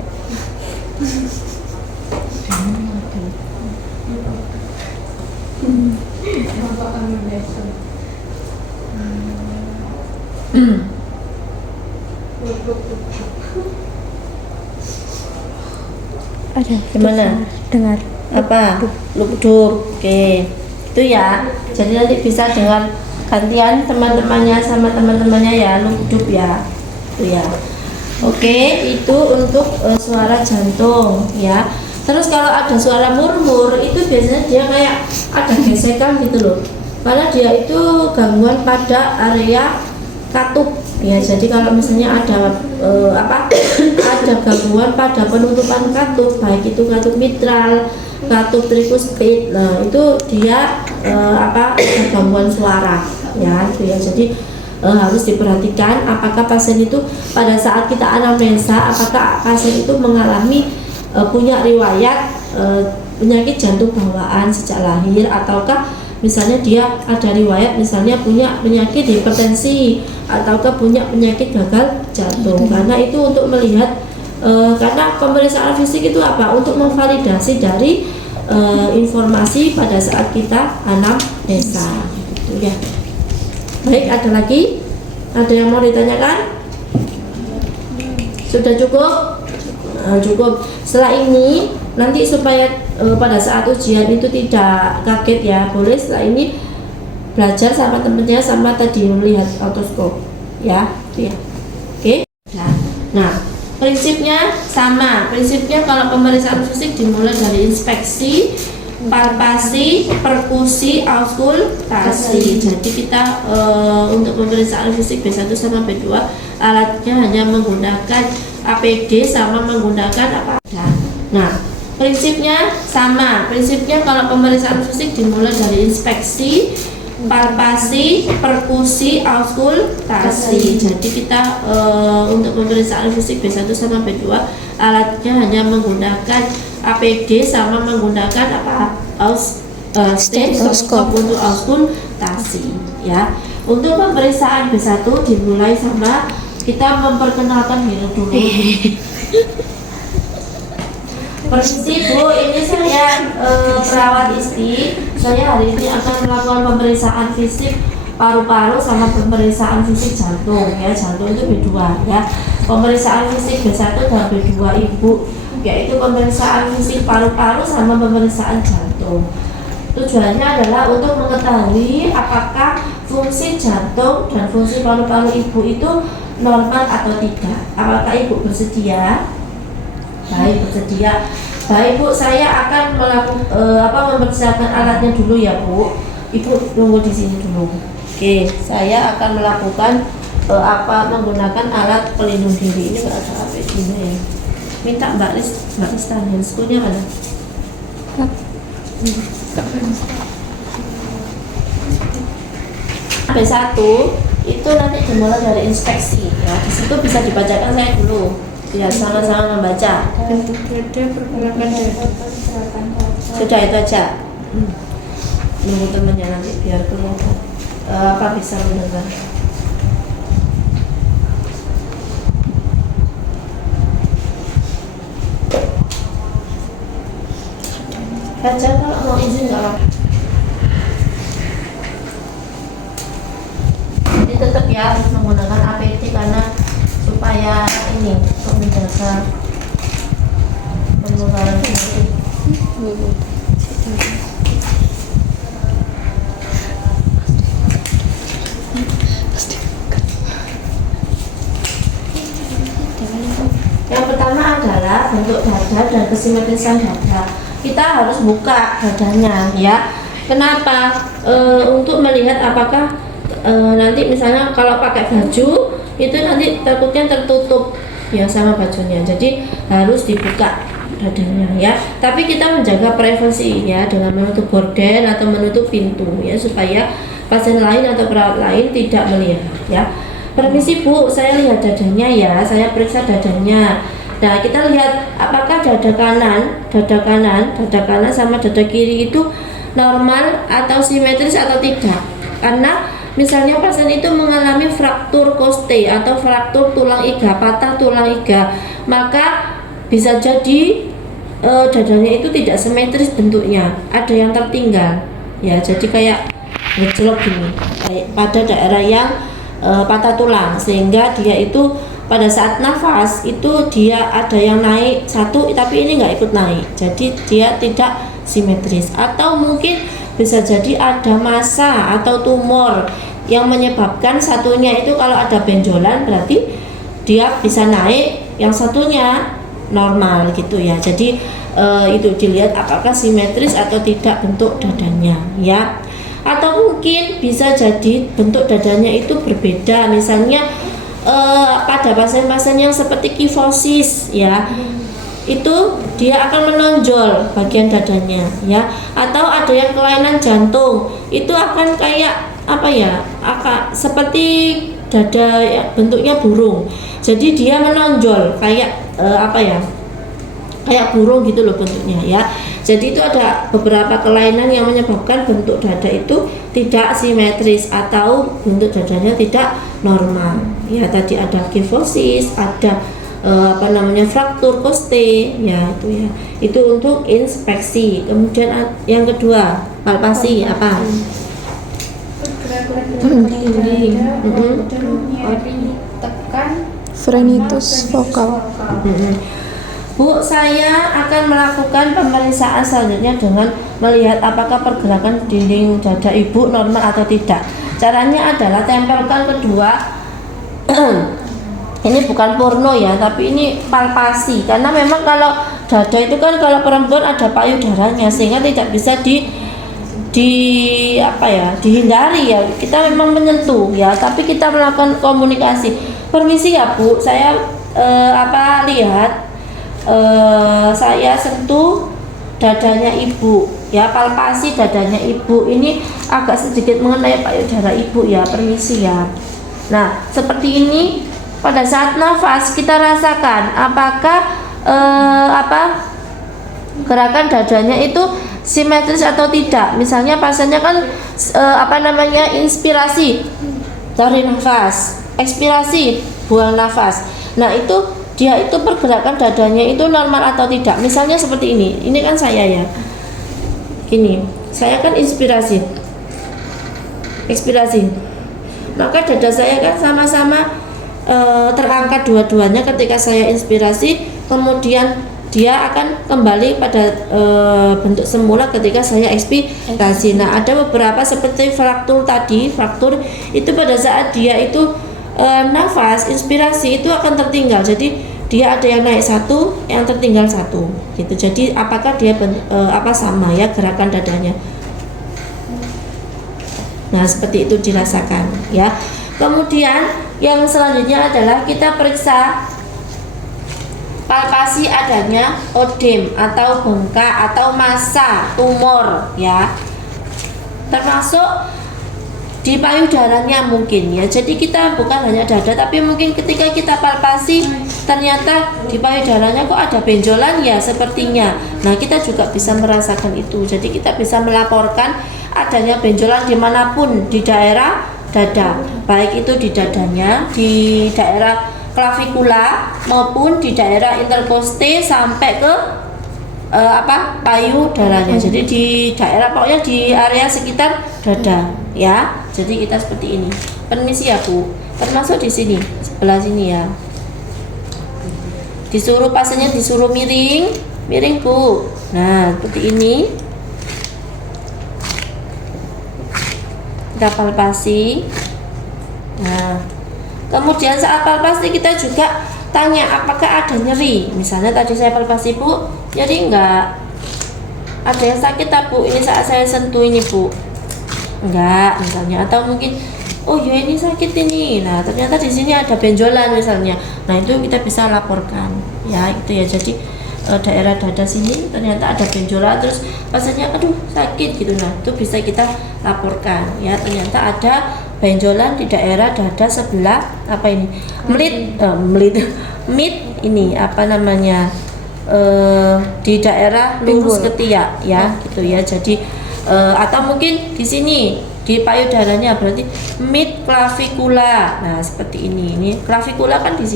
Ada. Gimana? Dengar. Apa? Lubdub. Oke. Itu ya. Jadi nanti bisa dengar gantian teman-temannya sama teman-temannya ya, lubdub ya. Itu ya. Oke, itu untuk suara jantung ya. Terus kalau ada suara murmur itu biasanya dia kayak ada gesekan gitu loh. Karena dia itu gangguan pada area katup ya. Jadi kalau misalnya ada ada gangguan pada penutupan katup, baik itu katup mitral, katup trikuspid, nah itu dia ada gangguan suara ya itu ya. Jadi harus diperhatikan apakah pasien itu pada saat kita anamnesa, apakah pasien itu mengalami punya riwayat penyakit jantung bawaan sejak lahir, ataukah misalnya dia ada riwayat misalnya punya penyakit hipertensi ataukah punya penyakit gagal jantung. Karena itu untuk melihat karena pemeriksaan fisik itu apa? Untuk memvalidasi dari informasi pada saat kita anamnesa gitu ya. Baik, ada lagi? Ada yang mau ditanyakan? Sudah cukup? Cukup. Setelah ini nanti supaya pada saat ujian itu tidak kaget ya, boleh setelah ini belajar sama temennya sama tadi melihat autoskop ya, ya. Oke. Nah, prinsipnya sama. Prinsipnya kalau pemeriksaan fisik dimulai dari inspeksi, palpasi, perkusi, auskultasi. Jadi kita untuk pemeriksaan fisik B1 sama B2 alatnya hanya menggunakan APD sama menggunakan apa? Nah, prinsipnya sama. Prinsipnya kalau pemeriksaan fisik dimulai dari inspeksi, palpasi, perkusi, auskultasi. Jadi kita untuk pemeriksaan fisik B1 sama B2 alatnya hanya menggunakan APD sama menggunakan apa? Stetoskop untuk auskultasi ya. Untuk pemeriksaan B1 dimulai sama kita memperkenalkan diri dulu. Permisi Bu, ini saya perawat Isti. Saya hari ini akan melakukan pemeriksaan fisik paru-paru sama pemeriksaan fisik jantung ya. Jantung itu B2 ya. Pemeriksaan fisik B1 dan B2 Ibu, yaitu pemeriksaan fisik paru-paru sama pemeriksaan jantung. Tujuannya adalah untuk mengetahui apakah fungsi jantung dan fungsi paru-paru ibu itu normal atau tidak. Apakah ibu bersedia? Baik, bersedia. Baik Bu, saya akan mempersiapkan alatnya dulu ya Bu. Ibu tunggu di sini dulu. Oke, saya akan melakukan menggunakan alat pelindung diri. Ini nggak ada APD-nya ya. Minta Mbak Rista handscootnya mana? B1 itu nanti dimulai dari inspeksi ya. Di situ bisa dibacakan saya dulu. Ya, sama-sama membaca. Sudah itu aja. Nunggu temennya nanti biar kelihatan apa bisa mendengar. Baca kalau mau izin nggak apa. Jadi tetap ya harus menggunakan APD karena supaya ini untuk menjaga penularan penyakit. Yang pertama adalah bentuk dada dan kesimetrisan dada. Kita harus buka dadanya ya. Kenapa? Untuk melihat apakah nanti misalnya kalau pakai baju itu nanti takutnya tertutup ya sama bajunya, jadi harus dibuka dadanya ya. Tapi kita menjaga privasi ya dengan menutup gorden atau menutup pintu ya supaya pasien lain atau perawat lain tidak melihat ya. Permisi Bu, saya lihat dadanya ya, saya periksa dadanya. Nah, kita lihat apakah dada kanan sama dada kiri itu normal atau simetris atau tidak. Karena misalnya pasien itu mengalami fraktur koste atau fraktur tulang iga, patah tulang iga, maka bisa jadi dadanya itu tidak simetris bentuknya, ada yang tertinggal ya, jadi kayak ngejlok gini pada daerah yang patah tulang, sehingga dia itu pada saat nafas itu dia ada yang naik satu tapi ini nggak ikut naik, jadi dia tidak simetris. Atau mungkin bisa jadi ada massa atau tumor yang menyebabkan satunya itu kalau ada benjolan berarti dia bisa naik, yang satunya normal gitu ya. Jadi itu dilihat apakah simetris atau tidak bentuk dadanya ya. Atau mungkin bisa jadi bentuk dadanya itu berbeda, misalnya pada pasien-pasien yang seperti kifosis ya, itu dia akan menonjol bagian dadanya ya. Atau ada yang kelainan jantung, itu akan kayak apa ya, akan seperti dada ya, bentuknya burung, jadi dia menonjol kayak kayak burung gitu loh bentuknya ya. Jadi itu ada beberapa kelainan yang menyebabkan bentuk dada itu tidak simetris atau bentuk dadanya tidak normal ya. Tadi ada kifosis, ada fraktur koste ya, itu ya. Itu untuk inspeksi. Kemudian yang kedua, palpasi apa? Pergerakan dada, order, nyeri, tekan, Phrenitus vokal. Bu, saya akan melakukan pemeriksaan selanjutnya dengan melihat apakah pergerakan dinding dada ibu normal atau tidak. Caranya adalah tempelkan kedua ini bukan porno ya, tapi ini palpasi, karena memang kalau dada itu kan kalau perempuan ada payudaranya sehingga tidak bisa dihindari ya. Kita memang menyentuh ya, tapi kita melakukan komunikasi. Permisi ya Bu, saya lihat saya sentuh dadanya ibu ya, palpasi dadanya ibu ini agak sedikit mengenai payudara ibu ya, permisi ya. Nah seperti ini, pada saat nafas kita rasakan apakah gerakan dadanya itu simetris atau tidak. Misalnya pasiennya kan inspirasi, tarik nafas, ekspirasi, buang nafas. Nah itu dia itu pergerakan dadanya itu normal atau tidak. Misalnya seperti ini kan saya ya, ini saya kan inspirasi, ekspirasi, maka dada saya kan sama-sama terangkat dua-duanya ketika saya inspirasi, kemudian dia akan kembali pada bentuk semula ketika saya ekspirasi. Nah ada beberapa seperti fraktur tadi, fraktur itu pada saat dia itu nafas inspirasi itu akan tertinggal, jadi dia ada yang naik satu, yang tertinggal satu gitu. Jadi apakah dia sama ya gerakan dadanya. Nah seperti itu dirasakan ya. Kemudian yang selanjutnya adalah kita periksa palpasi adanya odem atau bengkak atau massa tumor ya, termasuk di payudaranya mungkin ya. Jadi kita bukan hanya dada, tapi mungkin ketika kita palpasi ternyata di payudaranya kok ada benjolan ya sepertinya. Nah kita juga bisa merasakan itu. Jadi kita bisa melaporkan adanya benjolan dimanapun di daerah dada, baik itu di dadanya, di daerah klavikula maupun di daerah interkoste sampai ke payudaranya. Jadi di daerah pokoknya di area sekitar dada ya. Jadi kita seperti ini. Permisi ya Bu, termasuk di sini sebelah sini ya. Disuruh pasiennya disuruh miring Bu. Nah seperti ini. Kita palpasi. Nah kemudian saat palpasi kita juga tanya apakah ada nyeri. Misalnya tadi saya palpasi Bu, nyeri enggak? Ada yang sakit tak Bu? Ini saat saya sentuh ini Bu, enggak misalnya. Atau mungkin oh ya ini sakit ini. Nah ternyata di sini ada benjolan misalnya. Nah itu kita bisa laporkan ya, itu ya. Jadi daerah dada sini ternyata ada benjolan, terus pasiennya aduh sakit gitu. Nah itu bisa kita laporkan ya, ternyata ada benjolan di daerah dada sebelah mid ini di daerah lurus ketiak ya gitu ya. Jadi atau mungkin di sini di payudaranya berarti mid clavicular. Nah seperti ini clavicular kan di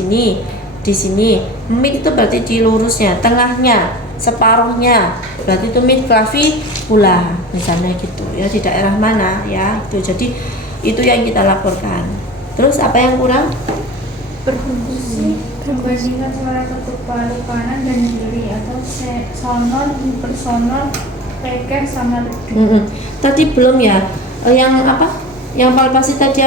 sini mid itu berarti di lurusnya, tengahnya, separuhnya berarti itu mid clavicular misalnya gitu ya, di daerah mana ya itu. Jadi itu yang kita laporkan. Terus apa yang kurang? Berfungsi membandingkan suara ketuk paru kanan dan kiri atau sonor, hipersonor, peker sama redup. Tadi belum ya yang palpasi tadi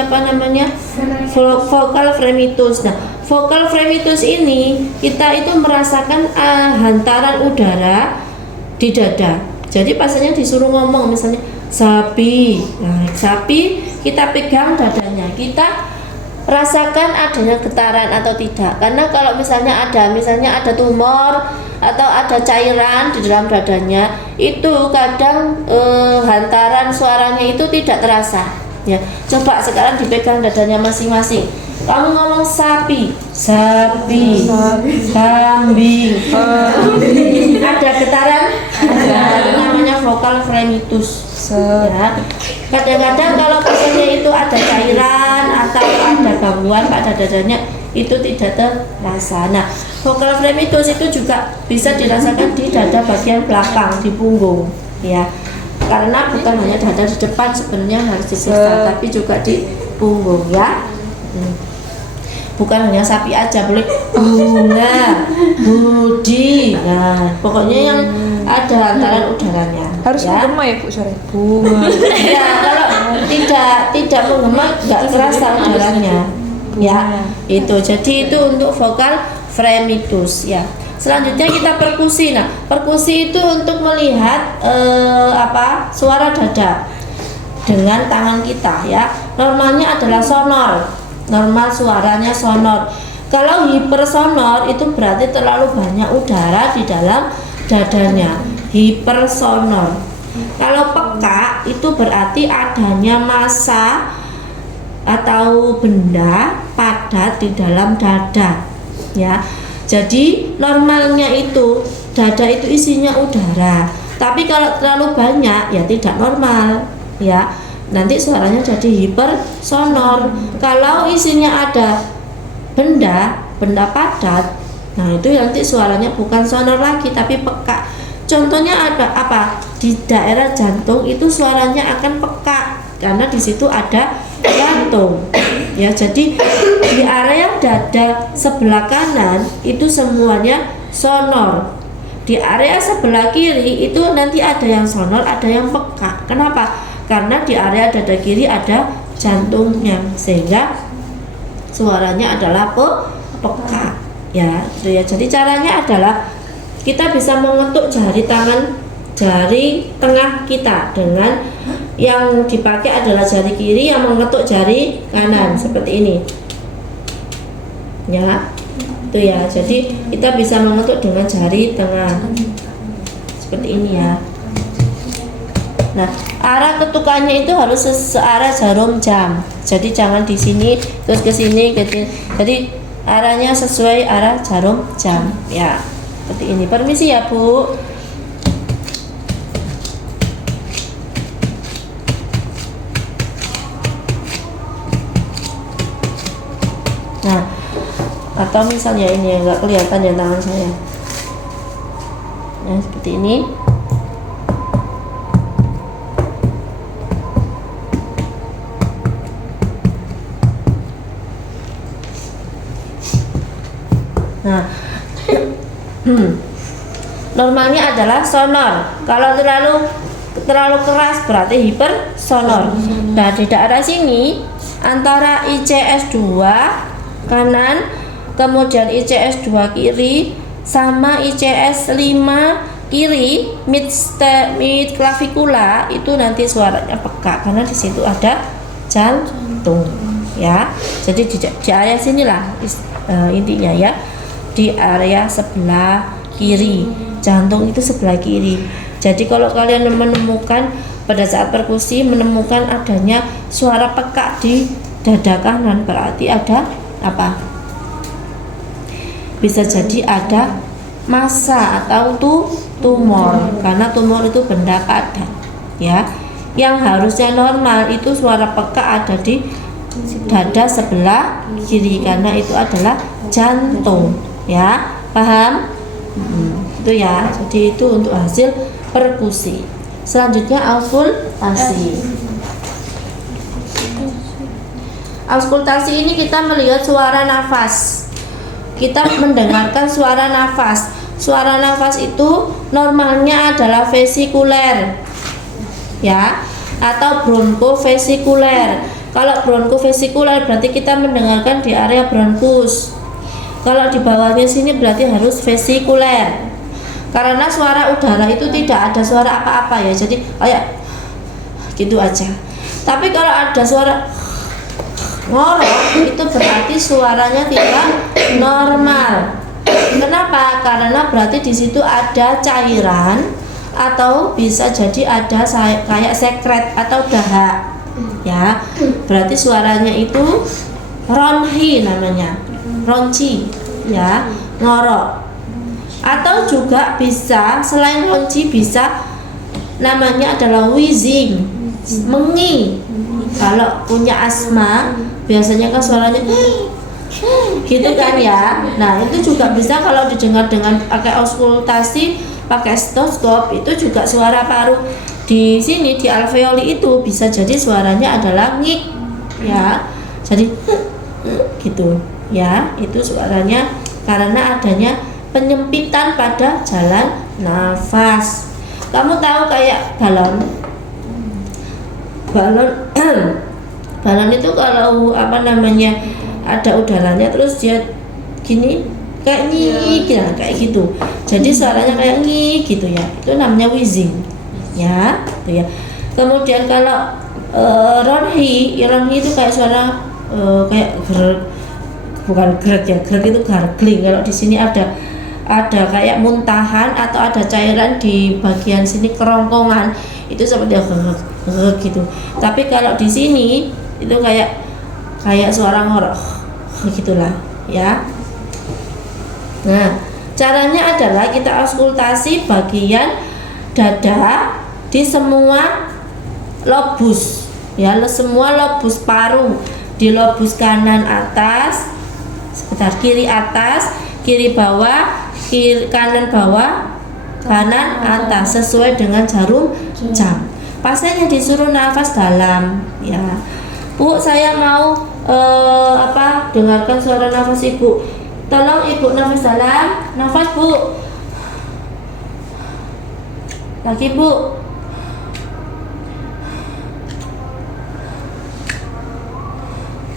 vokal fremitus. Nah vokal fremitus ini kita itu merasakan hantaran udara di dada. Jadi pasiennya disuruh ngomong misalnya sapi. Nah sapi kita pegang dadanya, kita rasakan adanya getaran atau tidak. Karena kalau misalnya ada tumor atau ada cairan di dalam dadanya, itu kadang hantaran suaranya itu tidak terasa ya. Coba sekarang dipegang dadanya masing-masing, kamu ngomong sapi, kambing, ada getaran, itu namanya vokal fremitus ya. Kadang-kadang kalau pasiennya itu ada cairan atau ada gangguan pada dadanya, itu tidak terasa. Nah vokal fremitus itu juga bisa dirasakan di dada bagian belakang, di punggung ya. karena bukan hanya dada di depan sebenarnya harus diperiksa, tapi juga di punggung ya. Bukan hanya sapi aja, boleh bunga, budi, nah pokoknya yang ada antaran udaranya. Harus ya. menggema ya Bu sore. Bunga. Ya, kalau tidak menggema nggak kerasa udaranya. Ya, itu. Jadi itu untuk vokal fremidus ya. Selanjutnya kita perkusi. Nah, perkusi itu untuk melihat suara dada dengan tangan kita ya. Normalnya adalah sonor. Normal suaranya sonor. Kalau hipersonor itu berarti terlalu banyak udara di dalam dadanya. Hipersonor. Kalau peka itu berarti adanya massa atau benda padat di dalam dada ya. Jadi normalnya itu dada itu isinya udara. Tapi kalau terlalu banyak ya tidak normal ya. Nanti suaranya jadi hipersonor. Kalau isinya ada benda padat, nah itu nanti suaranya bukan sonor lagi tapi peka. Contohnya ada apa? Di daerah jantung itu suaranya akan peka karena di situ ada jantung. Ya, jadi di area dada sebelah kanan itu semuanya sonor. Di area sebelah kiri itu nanti ada yang sonor, ada yang peka. Kenapa? Karena di area dada kiri ada jantungnya sehingga suaranya adalah peka ya, gitu ya. Jadi caranya adalah kita bisa mengetuk jari tengah kita dengan yang dipakai adalah jari kiri yang mengetuk jari kanan seperti ini ya, itu ya. Jadi kita bisa mengetuk dengan jari tengah seperti ini ya. Nah, arah ketukannya itu harus searah jarum jam. Jadi jangan di sini terus ke sini gitu. Jadi arahnya sesuai arah jarum jam ya. Seperti ini. Permisi ya, Bu. Nah, atau misalnya ini yang enggak kelihatan ya tangan saya. Nah, seperti ini. Nah, normalnya adalah sonor. Kalau terlalu keras berarti hipersonor. Nah, di daerah sini antara ICS 2 kanan, kemudian ICS 2 kiri sama ICS 5 kiri mid clavicula itu nanti suaranya peka karena di situ ada jantung ya. Jadi di area sinilah intinya ya. Di area sebelah kiri, jantung itu sebelah kiri. Jadi kalau kalian menemukan pada saat perkusi menemukan adanya suara peka di dada kanan berarti ada apa? Bisa jadi ada massa atau tumor karena tumor itu benda padat ya. Yang harusnya normal itu suara peka ada di dada sebelah kiri karena itu adalah jantung ya, paham? Itu ya. Jadi itu untuk hasil perkusi. Selanjutnya auskultasi. Auskultasi ini kita melihat suara nafas. Kita mendengarkan suara nafas. Suara nafas itu normalnya adalah vesikuler ya, atau bronkofesikuler. Kalau bronkofesikuler berarti kita mendengarkan di area bronkus. Kalau di bawahnya sini berarti harus vesikuler. Karena suara udara itu tidak ada suara apa-apa ya. Jadi kayak gitu aja. Tapi kalau ada suara ngorok itu berarti suaranya tidak normal. Kenapa? Karena berarti di situ ada cairan atau bisa jadi ada kayak sekret atau dahak. Ya. Berarti suaranya itu ronchi namanya. Ronchi ya, ngorok. Atau juga bisa selain ronchi bisa namanya adalah wheezing, mengi. Kalau punya asma biasanya kan suaranya gitu kan ya. Nah, itu juga bisa kalau didengar dengan pakai auskultasi, pakai stetoskop, itu juga suara paru di sini di alveoli itu bisa jadi suaranya adalah ngik ya, jadi gitu ya, itu suaranya karena adanya penyempitan pada jalan nafas. Kamu tahu kayak balon balon itu kalau apa namanya ada udaranya terus dia gini kayak ngik ya, kayak gitu, jadi suaranya kayak ngik gitu ya, itu namanya wheezing ya, gitu ya. Kemudian kalau ronhi itu kayak suara kayak bukan grek ya, grek itu gargling. Kalau di sini ada kayak muntahan atau ada cairan di bagian sini kerongkongan, itu seperti gitu. Tapi kalau di sini itu kayak suara ngorok gitulah ya. Nah, caranya adalah kita auskultasi bagian dada di semua lobus ya, semua lobus paru, di lobus kanan atas, sebentar, kiri atas, kiri bawah, kanan bawah, kanan atas, sesuai dengan jarum jam. Pasiennya disuruh nafas dalam ya. Bu, saya mau dengarkan suara nafas ibu. Tolong ibu nafas dalam, nafas bu. Lagi bu.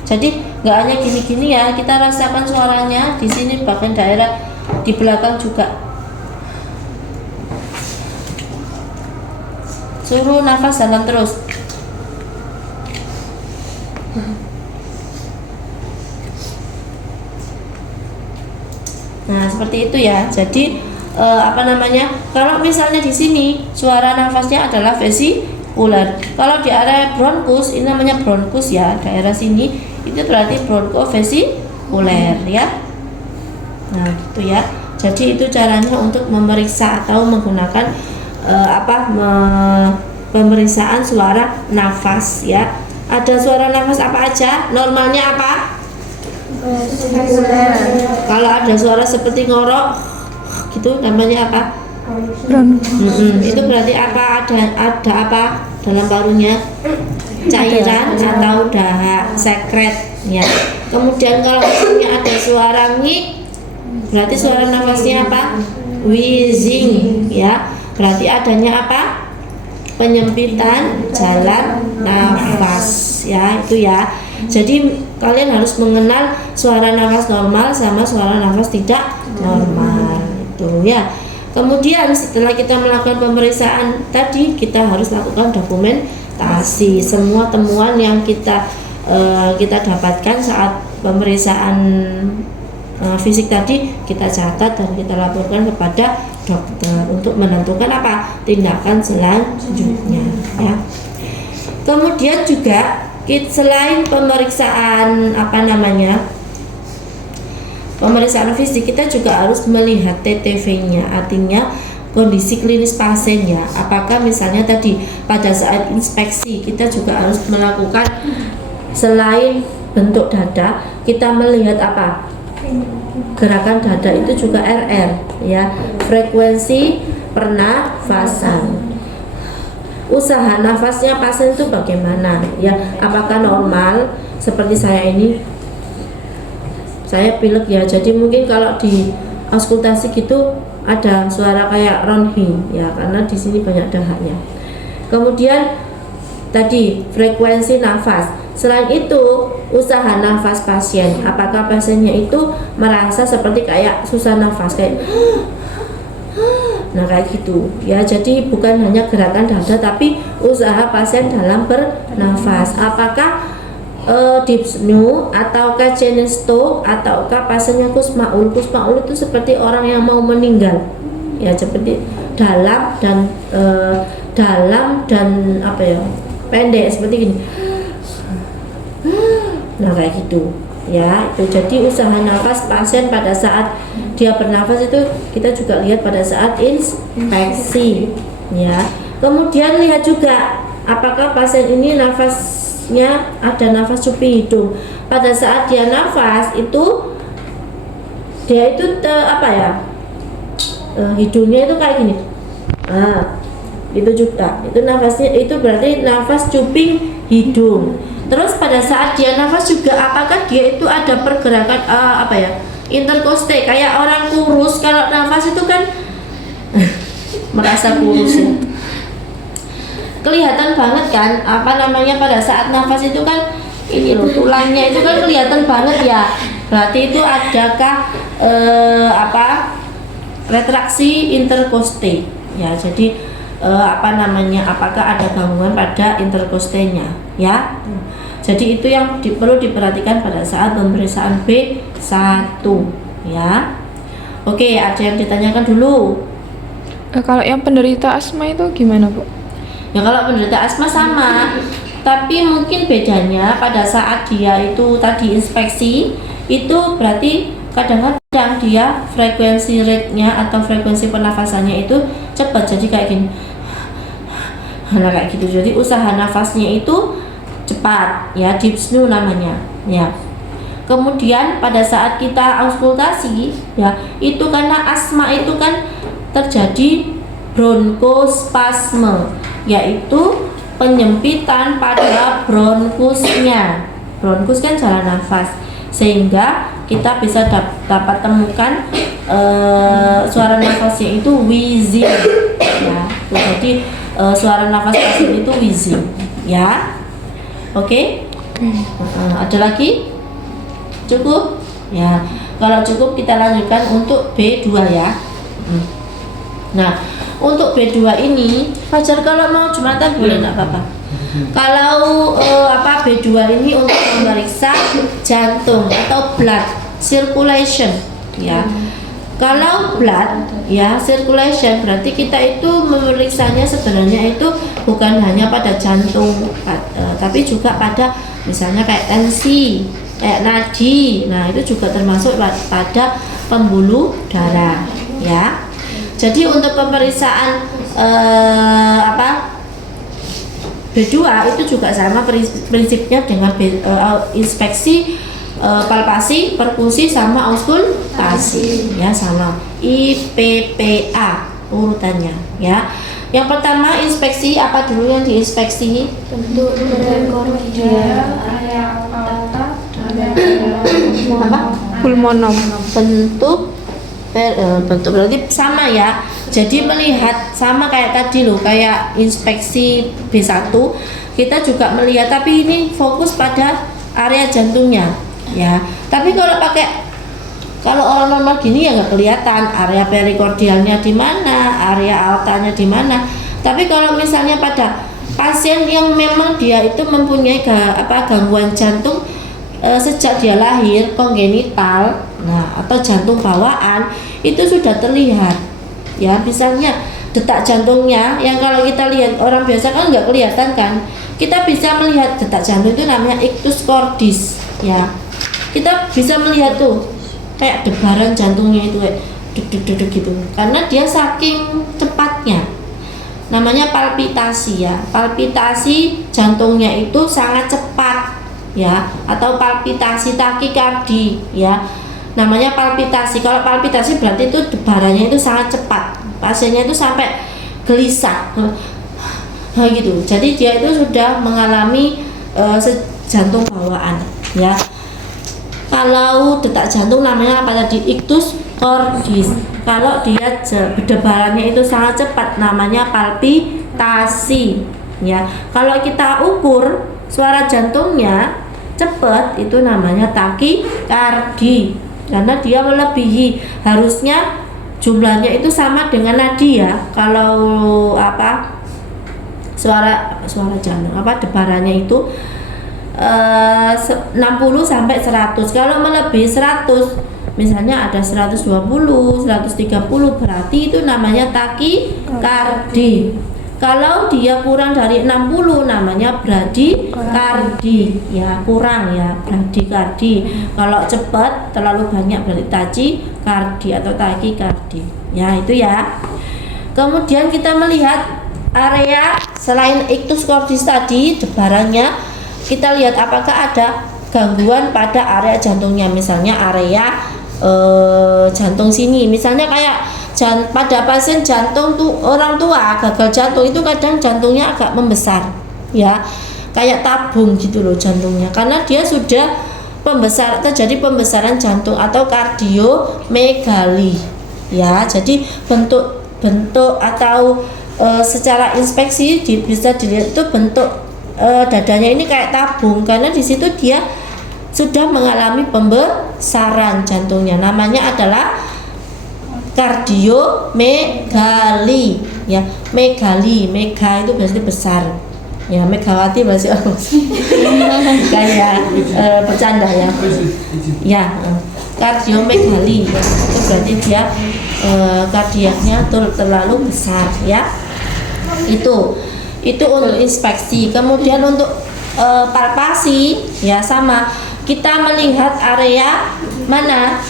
Jadi nggak hanya gini-gini ya, kita rasakan suaranya di sini bagian daerah di belakang juga. Suruh nafas dalam terus. Nah, seperti itu ya. Jadi kalau misalnya di sini suara nafasnya adalah vesikuler. Kalau di area bronkus, ini namanya bronkus ya, daerah sini itu berarti bronkofesikuler ya. Nah, gitu ya. Jadi itu caranya untuk memeriksa atau menggunakan pemeriksaan suara nafas ya. Ada suara nafas apa aja? Normalnya apa? Kalau ada suara seperti ngorok gitu namanya apa? Itu berarti apa? Ada apa dalam parunya? Cairan atau dahak, sekret ya. Kemudian kalau misalnya ada suara ngik, berarti suara nafasnya apa? Wheezing ya. Berarti adanya apa? Penyempitan jalan nafas ya, itu ya. Jadi kalian harus mengenal suara nafas normal sama suara nafas tidak normal itu ya. Kemudian setelah kita melakukan pemeriksaan tadi, kita harus lakukan dokumentasi semua temuan yang kita dapatkan saat pemeriksaan fisik tadi, kita catat dan kita laporkan kepada dokter untuk menentukan apa tindakan selanjutnya ya. Kemudian juga selain pemeriksaan pemeriksaan fisik, kita juga harus melihat TTV-nya, artinya kondisi klinis pasien ya. Apakah misalnya tadi pada saat inspeksi kita juga harus melakukan, selain bentuk dada, kita melihat apa? Gerakan dada itu juga RR ya, frekuensi pernafasan. Usaha nafasnya pasien itu bagaimana ya, apakah normal seperti saya ini, saya pilek ya, jadi mungkin kalau di auskultasi gitu ada suara kayak ronhi ya, karena di sini banyak dahaknya. Kemudian tadi frekuensi nafas. Selain itu usaha nafas pasien, apakah pasiennya itu merasa seperti kayak susah nafas kayak nah kayak gitu ya. Jadi bukan hanya gerakan dada tapi usaha pasien dalam bernafas, apakah dyspnea ataukah chenesto ataukah pasiennya kusmaul. Kusmaul itu seperti orang yang mau meninggal ya, seperti dalam dan pendek seperti gini. Nah kayak gitu ya, itu jadi usaha nafas pasien pada saat dia bernafas itu kita juga lihat pada saat inspeksi ya. Kemudian lihat juga apakah pasien ini nafasnya ada nafas cupi hidung. Pada saat dia nafas itu hidungnya itu kayak gini. itu juga. Itu nafasnya itu berarti nafas cuping hidung. Terus pada saat dia nafas juga apakah dia itu ada pergerakan interkoste kayak orang kurus kalau nafas itu kan merasa kurus ya. Kelihatan banget kan pada saat nafas itu kan ini loh tulangnya itu kan kelihatan banget ya. Berarti itu adakah retraksi interkoste ya. Jadi apakah ada gangguan pada interkostenya ya. Jadi itu yang perlu diperhatikan pada saat pemeriksaan B1 ya. Oke, ada yang ditanyakan dulu. Kalau yang penderita asma itu gimana, Bu? Ya kalau penderita asma sama, tapi mungkin bedanya pada saat dia itu tadi inspeksi itu berarti kadang-kadang dia frekuensi rate-nya atau frekuensi pernafasannya itu cepat, jadi kayak gini. Nah kayak gitu, jadi usaha nafasnya itu cepat ya, dyspnea namanya ya. Kemudian pada saat kita auskultasi ya, itu karena asma itu kan terjadi bronkospasme, yaitu penyempitan pada bronkusnya. Bronkus kan jalan nafas, sehingga kita bisa dapat temukan suara nafasnya itu wheezing ya. Jadi suara nafas pasien itu wheezing ya. Oke? Ada lagi? Cukup? Ya. Kalau cukup kita lanjutkan untuk B2 ya. Nah, untuk B2 ini Fajar kalau mau Jumatan boleh nggak apa-apa. Kalau B2 ini untuk memeriksa jantung atau blood circulation ya. Kalau blood ya circulation berarti kita itu memeriksanya sebenarnya itu bukan hanya pada jantung tapi juga pada misalnya kayak tensi, kayak nadi. Nah, itu juga termasuk pada pembuluh darah ya. Jadi untuk pemeriksaan B2 itu juga sama prinsipnya dengan inspeksi, palpasi, perkusi sama auskultasi ya, sama IPPA urutannya ya. Yang pertama inspeksi, apa dulu yang diinspeksi? Bentuk perikordial, area aorta, Pulmonom. Bentuk berarti sama ya. Jadi melihat sama kayak tadi loh, kayak inspeksi B1 kita juga melihat, tapi ini fokus pada area jantungnya ya. Tapi kalau orang normal gini ya nggak kelihatan area perikordialnya di mana, area aortanya di mana. Tapi kalau misalnya pada pasien yang memang dia itu mempunyai gangguan jantung sejak dia lahir, kongenital, nah atau jantung bawaan, itu sudah terlihat ya. Misalnya detak jantungnya yang kalau kita lihat orang biasa kan nggak kelihatan kan, kita bisa melihat detak jantung itu namanya ictus cordis ya. Kita bisa melihat tuh kayak debaran jantungnya itu kayak deg-deg gitu, karena dia saking cepatnya, namanya palpitasi ya. Palpitasi jantungnya itu sangat cepat ya, atau palpitasi takikardi ya, namanya palpitasi. Kalau palpitasi berarti itu debarannya itu sangat cepat, pasiennya itu sampai gelisah gitu. Jadi dia itu sudah mengalami jantung bawaan ya. Kalau detak jantung namanya apa tadi? Ictus cordis. Kalau dia debarannya itu sangat cepat namanya palpitasi ya. Kalau kita ukur suara jantungnya cepat itu namanya takikardi, karena dia melebihi, harusnya jumlahnya itu sama dengan nadi ya. Kalau suara jantung debarannya itu 60 sampai 100. Kalau melebihi 100, misalnya ada 120, 130, berarti itu namanya takikardi. Kalau dia kurang dari 60 namanya bradikardi ya, kurang ya, bradikardi. Kalau cepat terlalu banyak berarti tachikardi atau takikardi ya, itu ya. Kemudian kita melihat area selain ictus cordis tadi debarannya, kita lihat apakah ada gangguan pada area jantungnya, misalnya area jantung sini, misalnya kayak pada pasien jantung tuh orang tua gagal jantung itu kadang jantungnya agak membesar ya, kayak tabung gitu loh jantungnya, karena dia sudah terjadi pembesaran jantung atau kardiomegali ya. Jadi bentuk atau secara inspeksi bisa dilihat itu bentuk dadanya ini kayak tabung, karena di situ dia sudah mengalami pembesaran jantungnya, namanya adalah kardiomegali ya. Mega itu berarti besar ya, Megawati berarti kayak bercanda ya kardiomegali itu berarti dia kardiaknya terlalu besar ya. Itu untuk inspeksi. Kemudian untuk palpasi ya sama, kita melihat area mana,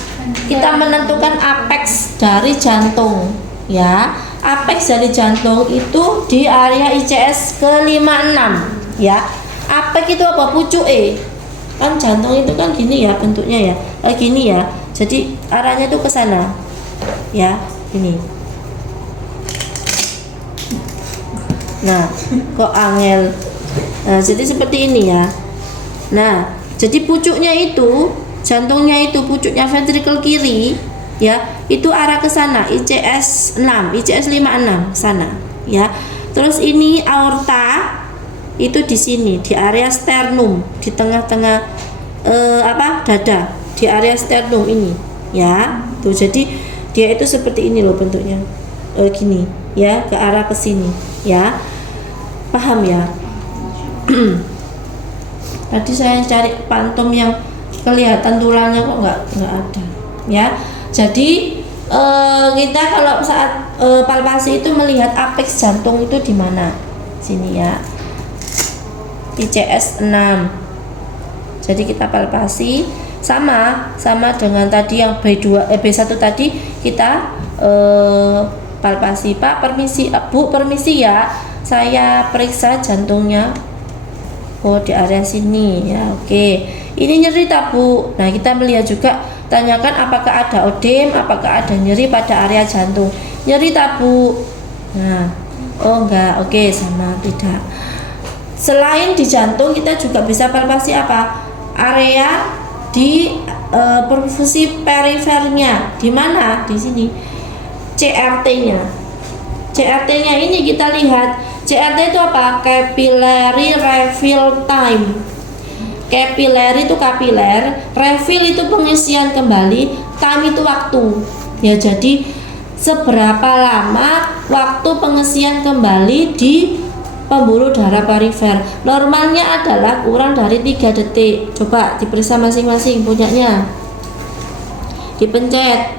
kita menentukan apex dari jantung ya. Apex dari jantung itu di area ICS ke56 ya. Apex itu apa? Pucuk kan jantung itu kan gini ya bentuknya ya, gini ya. Jadi arahnya itu ke sana ya, ini. Nah, kok angel. Nah, jadi seperti ini ya. Nah, jadi pucuknya itu, jantungnya itu pucuknya ventricle kiri ya, itu arah ke sana, ICS 6, ICS 56 sana ya. Terus ini aorta itu di sini, di area sternum, di tengah-tengah dada, di area sternum ini ya. Tuh, jadi dia itu seperti ini loh bentuknya. Gini ya, ke arah ke sini ya. Paham ya? Tadi saya cari pantom yang kelihatan tulangnya kok nggak ada ya. Jadi kita kalau saat palpasi itu melihat apex jantung itu di mana? Sini ya, ICS 6. Jadi kita palpasi sama dengan tadi yang B1 tadi, kita palpasi. Pak permisi, Bu permisi ya, saya periksa jantungnya. Oh, di area sini ya, oke. Ini nyeri tak Bu? Nah, kita melihat juga, tanyakan apakah ada odem, apakah ada nyeri pada area jantung. Nyeri tak Bu? Nah, oh enggak, oke, sama tidak. Selain di jantung, kita juga bisa palpasi apa? Area di perfusi perifernya. Di mana? Di sini. CRT-nya. CRT-nya ini kita lihat. CRT itu apa? Capillary refill time. Capillary itu kapiler, refill itu pengisian kembali, time itu waktu. Ya, jadi seberapa lama waktu pengisian kembali di pembuluh darah perifer. Normalnya adalah kurang dari 3 detik. Coba diperiksa masing-masing punyanya. Dipencet.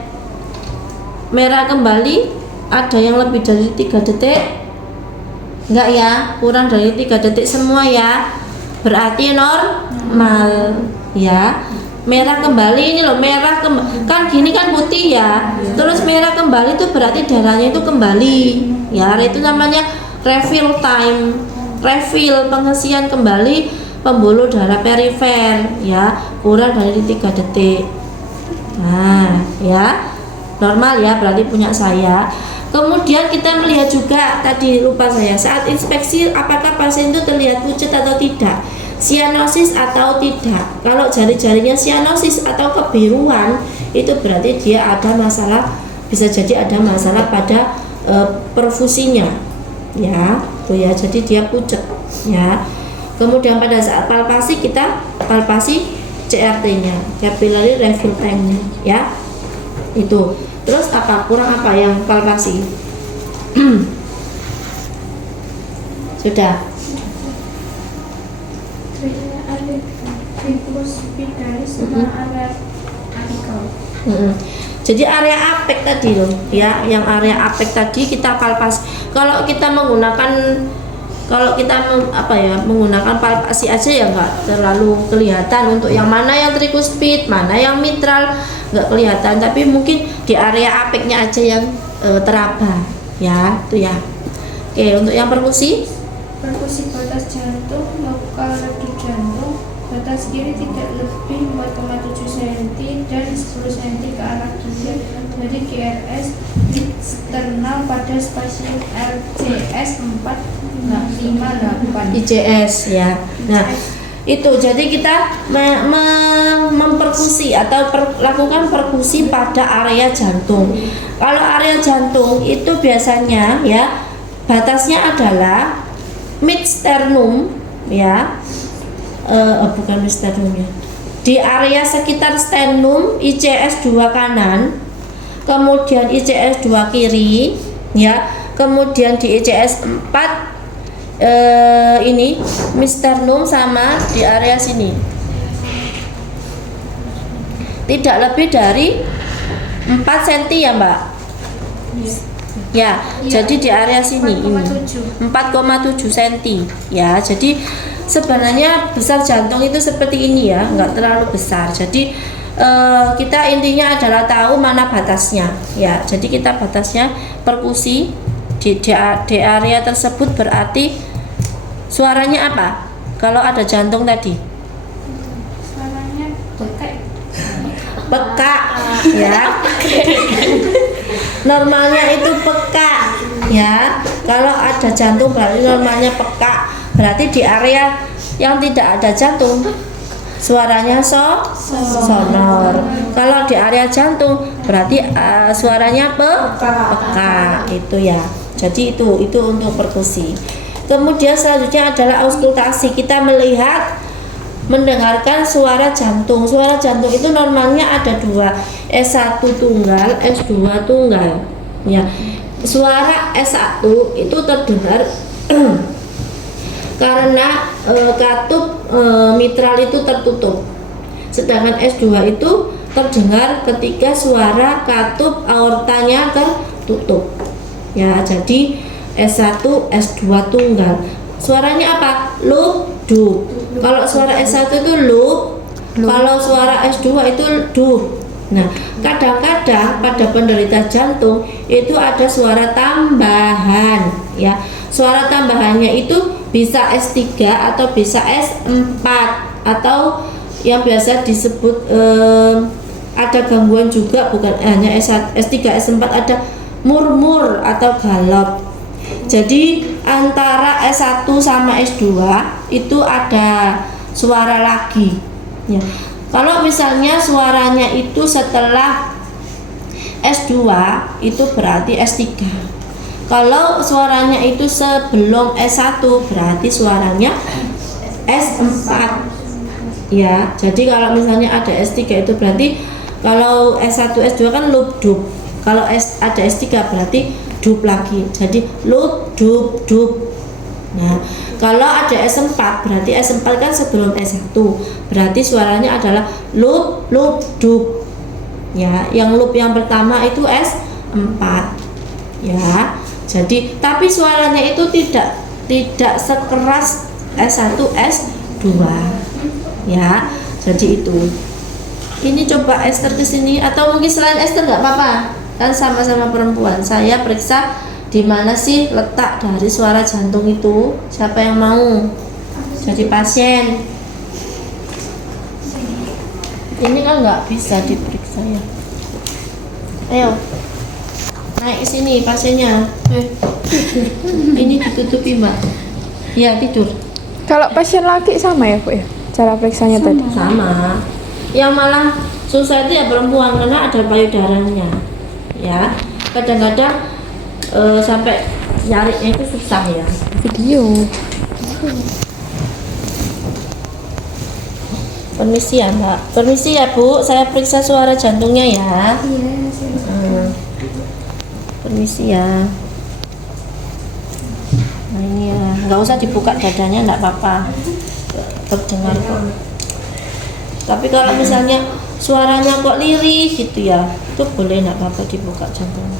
Merah kembali, ada yang lebih dari 3 detik? Enggak ya, kurang dari 3 detik semua ya. Berarti normal ya. Merah kembali ini loh, merah kan gini kan putih ya. Terus merah kembali itu berarti darahnya itu kembali. Ya, itu namanya refill time. Refill pengisian kembali pembuluh darah perifer ya, kurang dari 3 detik. Nah, ya. Normal ya, berarti punya saya. Kemudian kita melihat juga, tadi lupa saya, saat inspeksi apakah pasien itu terlihat pucat atau tidak, sianosis atau tidak. Kalau jari-jarinya sianosis atau kebiruan, itu berarti dia ada masalah, bisa jadi ada masalah pada perfusinya ya, tuh ya, jadi dia pucat ya. Kemudian pada saat palpasi, kita palpasi CRT-nya, capillary refill time-nya ya. Itu. Terus apa? Kurang apa yang palpasi? Sudah. Jadi area apek tadi loh ya, yang area apek tadi kita palpasi. Kalau kita menggunakan menggunakan palpasi aja ya nggak terlalu kelihatan untuk yang mana yang tricuspid, mana yang mitral, nggak kelihatan. Tapi mungkin di area apeknya aja yang teraba ya, itu ya. Oke, untuk yang perfusi batas jantung, lokal ragi jantung, batas kiri tidak lebih 4,7 cm dan 10 cm ke arah kiri dari GRS eksternal pada spasiun RCS 458. ICS ya. Nah, itu jadi kita memperkusi atau lakukan perkusi pada area jantung. Kalau area jantung itu biasanya ya batasnya adalah mid sternum ya, bukan mid sternum ya, di area sekitar sternum ICS 2 kanan, kemudian ICS 2 kiri ya, kemudian di ICS 4 ini misternum sama di area sini tidak lebih dari 4 cm ya Mbak ya, jadi di area sini 4,7 cm ya. Jadi sebenarnya besar jantung itu seperti ini ya, nggak terlalu besar. Jadi kita intinya adalah tahu mana batasnya ya. Jadi kita batasnya perkusi di area tersebut, berarti suaranya apa kalau ada jantung tadi? Suaranya Peka ya. Normalnya itu peka ya. Kalau ada jantung berarti normalnya peka. Berarti di area yang tidak ada jantung suaranya sonor. Kalau di area jantung berarti suaranya peka itu ya. Jadi itu untuk perkusi. Kemudian selanjutnya adalah auskultasi. Kita mendengarkan suara jantung. Suara jantung itu normalnya ada dua, S1 tunggal, S2 tunggal. Ya, suara S1 itu terdengar karena katup mitral itu tertutup. Sedangkan S2 itu terdengar ketika suara katup aortanya tertutup. Ya, jadi S1, S2 tunggal. Suaranya apa? Loop, dup. Kalau suara S1 itu loop, kalau suara S2 itu dup. Nah, kadang-kadang pada penderita jantung itu ada suara tambahan ya. Suara tambahannya itu bisa S3 atau bisa S4 atau yang biasa disebut ada gangguan juga, bukan hanya S1, S3, S4, ada murmur atau galop. Jadi antara S1 sama S2 itu ada suara lagi ya. Kalau misalnya suaranya itu setelah S2 itu berarti S3. Kalau suaranya itu sebelum S1 berarti suaranya S4 ya. Jadi kalau misalnya ada S3 itu berarti kalau S1 S2 kan loop dup. Kalau ada S3 berarti dup lagi, jadi loop dup dup. Nah, kalau ada S4 berarti S4 kan sebelum S1, berarti suaranya adalah loop loop dup ya. Yang loop yang pertama itu S4 ya. Jadi tapi suaranya itu tidak sekeras S1 S2 ya. Jadi itu. Ini coba Esther kesini, atau mungkin selain Esther nggak apa-apa, kan sama-sama perempuan. Saya periksa di mana sih letak dari suara jantung itu. Siapa yang mau jadi pasien? Ini kan nggak bisa diperiksa ya. Ayo naik ke sini pasiennya. Ini ditutupi Mbak. Ya tidur. Kalau pasien laki sama ya Bu ya? Cara periksanya tadi? Sama. Yang malah susah itu ya perempuan karena ada payudaranya. Ya, kadang-kadang sampai nyarinya itu susah ya. Video. Permisi ya Mbak. Permisi ya Bu, saya periksa suara jantungnya ya. Permisi ya. Nah ini ya, nggak usah dibuka dadanya, nggak apa-apa, terdengar kok. Tapi kalau misalnya suaranya kok lirih gitu ya, itu boleh, nggak apa-apa dibuka jantungnya.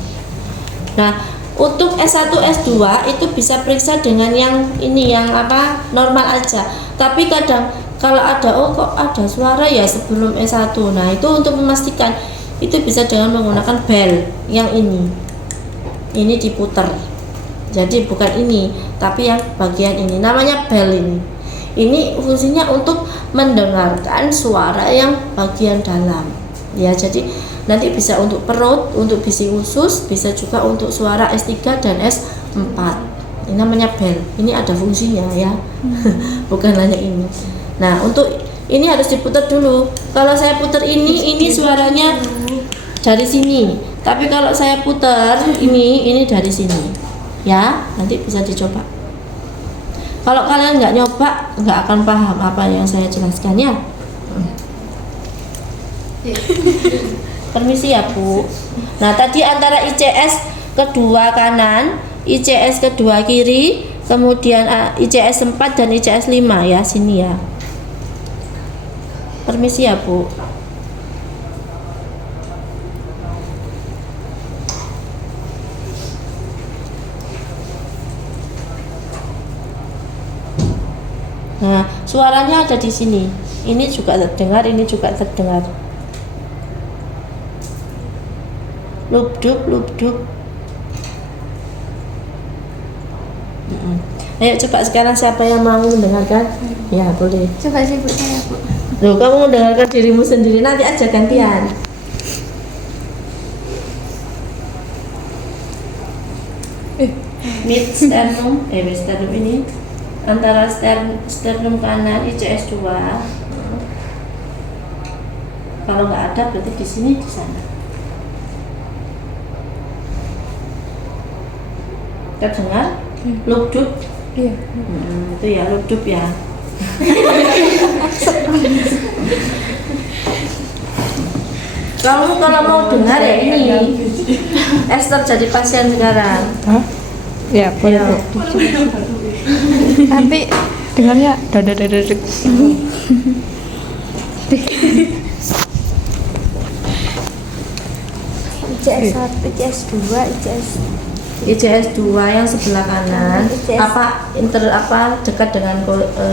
Nah, untuk S1, S2 itu bisa periksa dengan yang ini, yang apa, normal aja. Tapi kadang kalau ada, oh kok ada suara ya sebelum S1. Nah, itu untuk memastikan itu bisa dengan menggunakan bel yang ini. Ini diputer. Jadi bukan ini, tapi yang bagian ini. Namanya bel ini. Ini fungsinya untuk mendengarkan suara yang bagian dalam. Ya, jadi nanti bisa untuk perut, untuk bisi usus, bisa juga untuk suara S3 dan S4. Ini namanya bel. Ini ada fungsinya ya. Bukan hanya ini. Nah, untuk ini harus diputar dulu. Kalau saya putar ini suaranya dari sini. Tapi kalau saya putar ini dari sini. Ya, nanti bisa dicoba. Kalau kalian nggak nyoba, nggak akan paham apa yang saya jelaskan ya. Permisi ya Bu. Nah tadi antara ICS kedua kanan, ICS kedua kiri, kemudian ICS 4 dan ICS 5 ya, sini ya. Permisi ya Bu. Nah, suaranya ada di sini. Ini juga terdengar, ini juga terdengar. Lubdub, lubdub. Ayo coba sekarang siapa yang mau mendengarkan? Ya boleh. Coba sih Bu, saya Bu. Loh, kamu mendengarkan dirimu sendiri, nanti aja gantian. Mid sternum, sternum ini antara sternum kanan ICS 2. Kalau nggak ada berarti di sini, di sana. Terdengar? Lubdub? Iya. Itu ya lubdub ya. Kamu kalau mau dengar ya ini. Esther jadi pasien sekarang. Hah? Ya, boleh Bu. Tapi dengarnya dadadadadek. ICS 1, ICS 2, ICS 2 yang sebelah kanan ICS. dekat dengan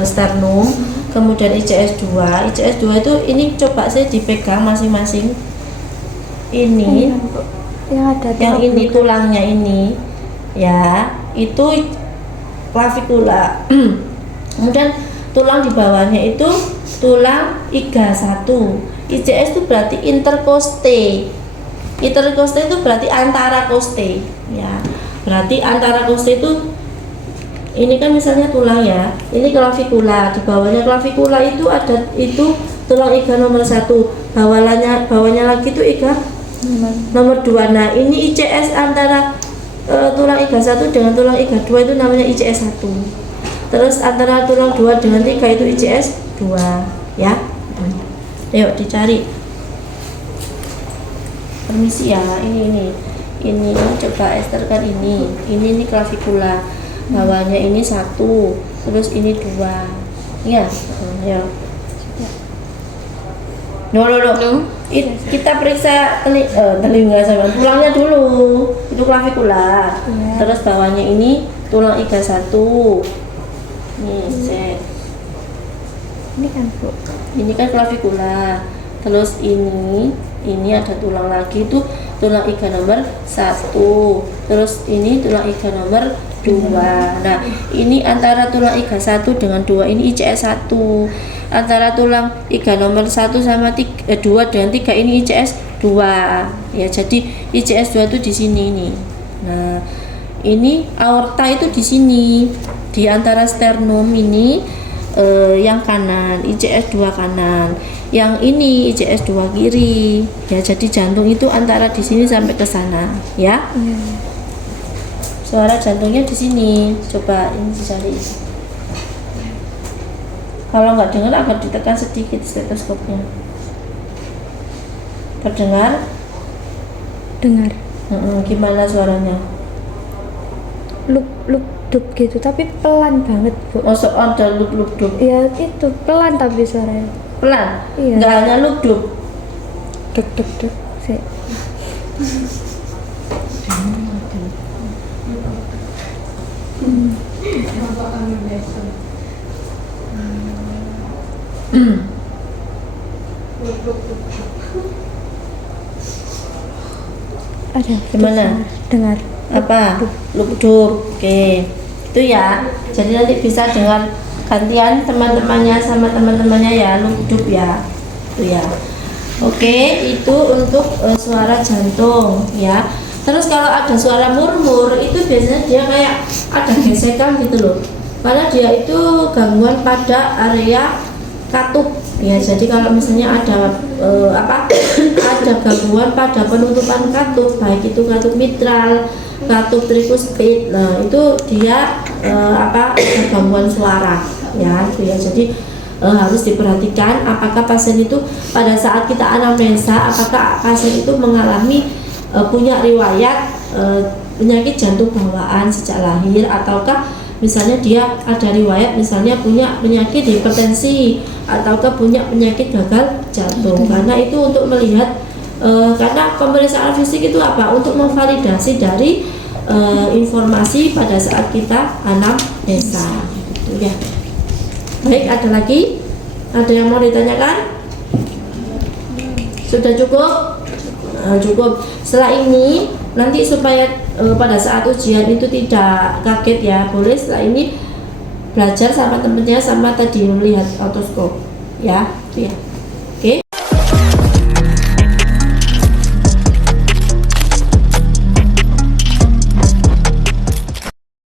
sternum. Kemudian ICS 2 itu ini coba saya dipegang masing-masing. Ini yang ada yang ini tulangnya ini ya, itu clavikula. Kemudian tulang di bawahnya itu tulang iga 1. ICS itu berarti interkoste. Interkoste itu berarti antara koste ya. Berarti antara koste itu ini kan misalnya tulang ya. Ini clavikula, di bawahnya clavikula itu ada tulang iga nomor 1. Bawahnya lagi itu iga nomor 2. Nah, ini ICS antara tulang iga 1 dengan tulang iga 2 itu namanya ICS 1. Terus antara tulang 2 dengan 3 itu ICS 2 ya. Ayo dicari. Permisi ya, ini coba Esther kan ini clavikula, bawahnya ini 1, terus ini 2 ya. Ayo. No. Kita periksa telinga sama tulangnya dulu. Itu clavikula. Iya. Terus bawahnya ini tulang iga 1. Nih, set. ini kan Bu. Ini kan clavikula. Terus ini ada tulang lagi, itu tulang iga nomor 1. Terus ini tulang iga nomor 2. Nah, ini antara tulang iga 1 dengan 2 ini ICS 1. Antara tulang iga nomor 1 sama 2 dengan 3 ini ICS 2. Ya, jadi ICS 2 itu di sini ini. Nah, ini aorta itu di sini, di antara sternum ini yang kanan, ICS 2 kanan. Yang ini ICS 2 kiri. Ya, jadi jantung itu antara di sini sampai ke sana, ya. Suara jantungnya di sini. Coba ini dicari. Kalau nggak dengar akan ditekan sedikit stetoskopnya. Terdengar? Dengar. Gimana suaranya? Luk dub gitu, tapi pelan banget Bu. Masuk ada luk-luk-duk. Ya itu pelan tapi suaranya. Pelan? Iya. Nggak hanya luk-duk. Duk duk duk. Sih. Ada. Gimana? Dengar. Apa? Luk-duk. Oke. Itu ya. Jadi nanti bisa dengar gantian teman-temannya sama teman-temannya ya, hidup ya. Itu ya. Oke, itu untuk suara jantung ya. Terus kalau ada suara murmur itu biasanya dia kayak ada gesekan gitu loh. Karena dia itu gangguan pada area katup ya. Jadi kalau misalnya ada ada gangguan pada penutupan katup, baik itu katup mitral, katup trikuspid, nah itu dia ada gangguan suara ya itu ya. Jadi harus diperhatikan apakah pasien itu pada saat kita anamnesa, apakah pasien itu mengalami punya riwayat penyakit jantung bawaan sejak lahir, ataukah misalnya dia ada riwayat misalnya punya penyakit hipertensi ataukah punya penyakit gagal jantung. Karena itu untuk melihat karena pemeriksaan fisik itu apa? Untuk memvalidasi dari informasi pada saat kita anamnesa gitu ya. Baik, ada lagi? Ada yang mau ditanyakan? Sudah cukup? Cukup. Setelah ini nanti supaya pada saat ujian itu tidak kaget ya, boleh setelah ini belajar sama temennya sama tadi melihat otoskop ya, itu ya.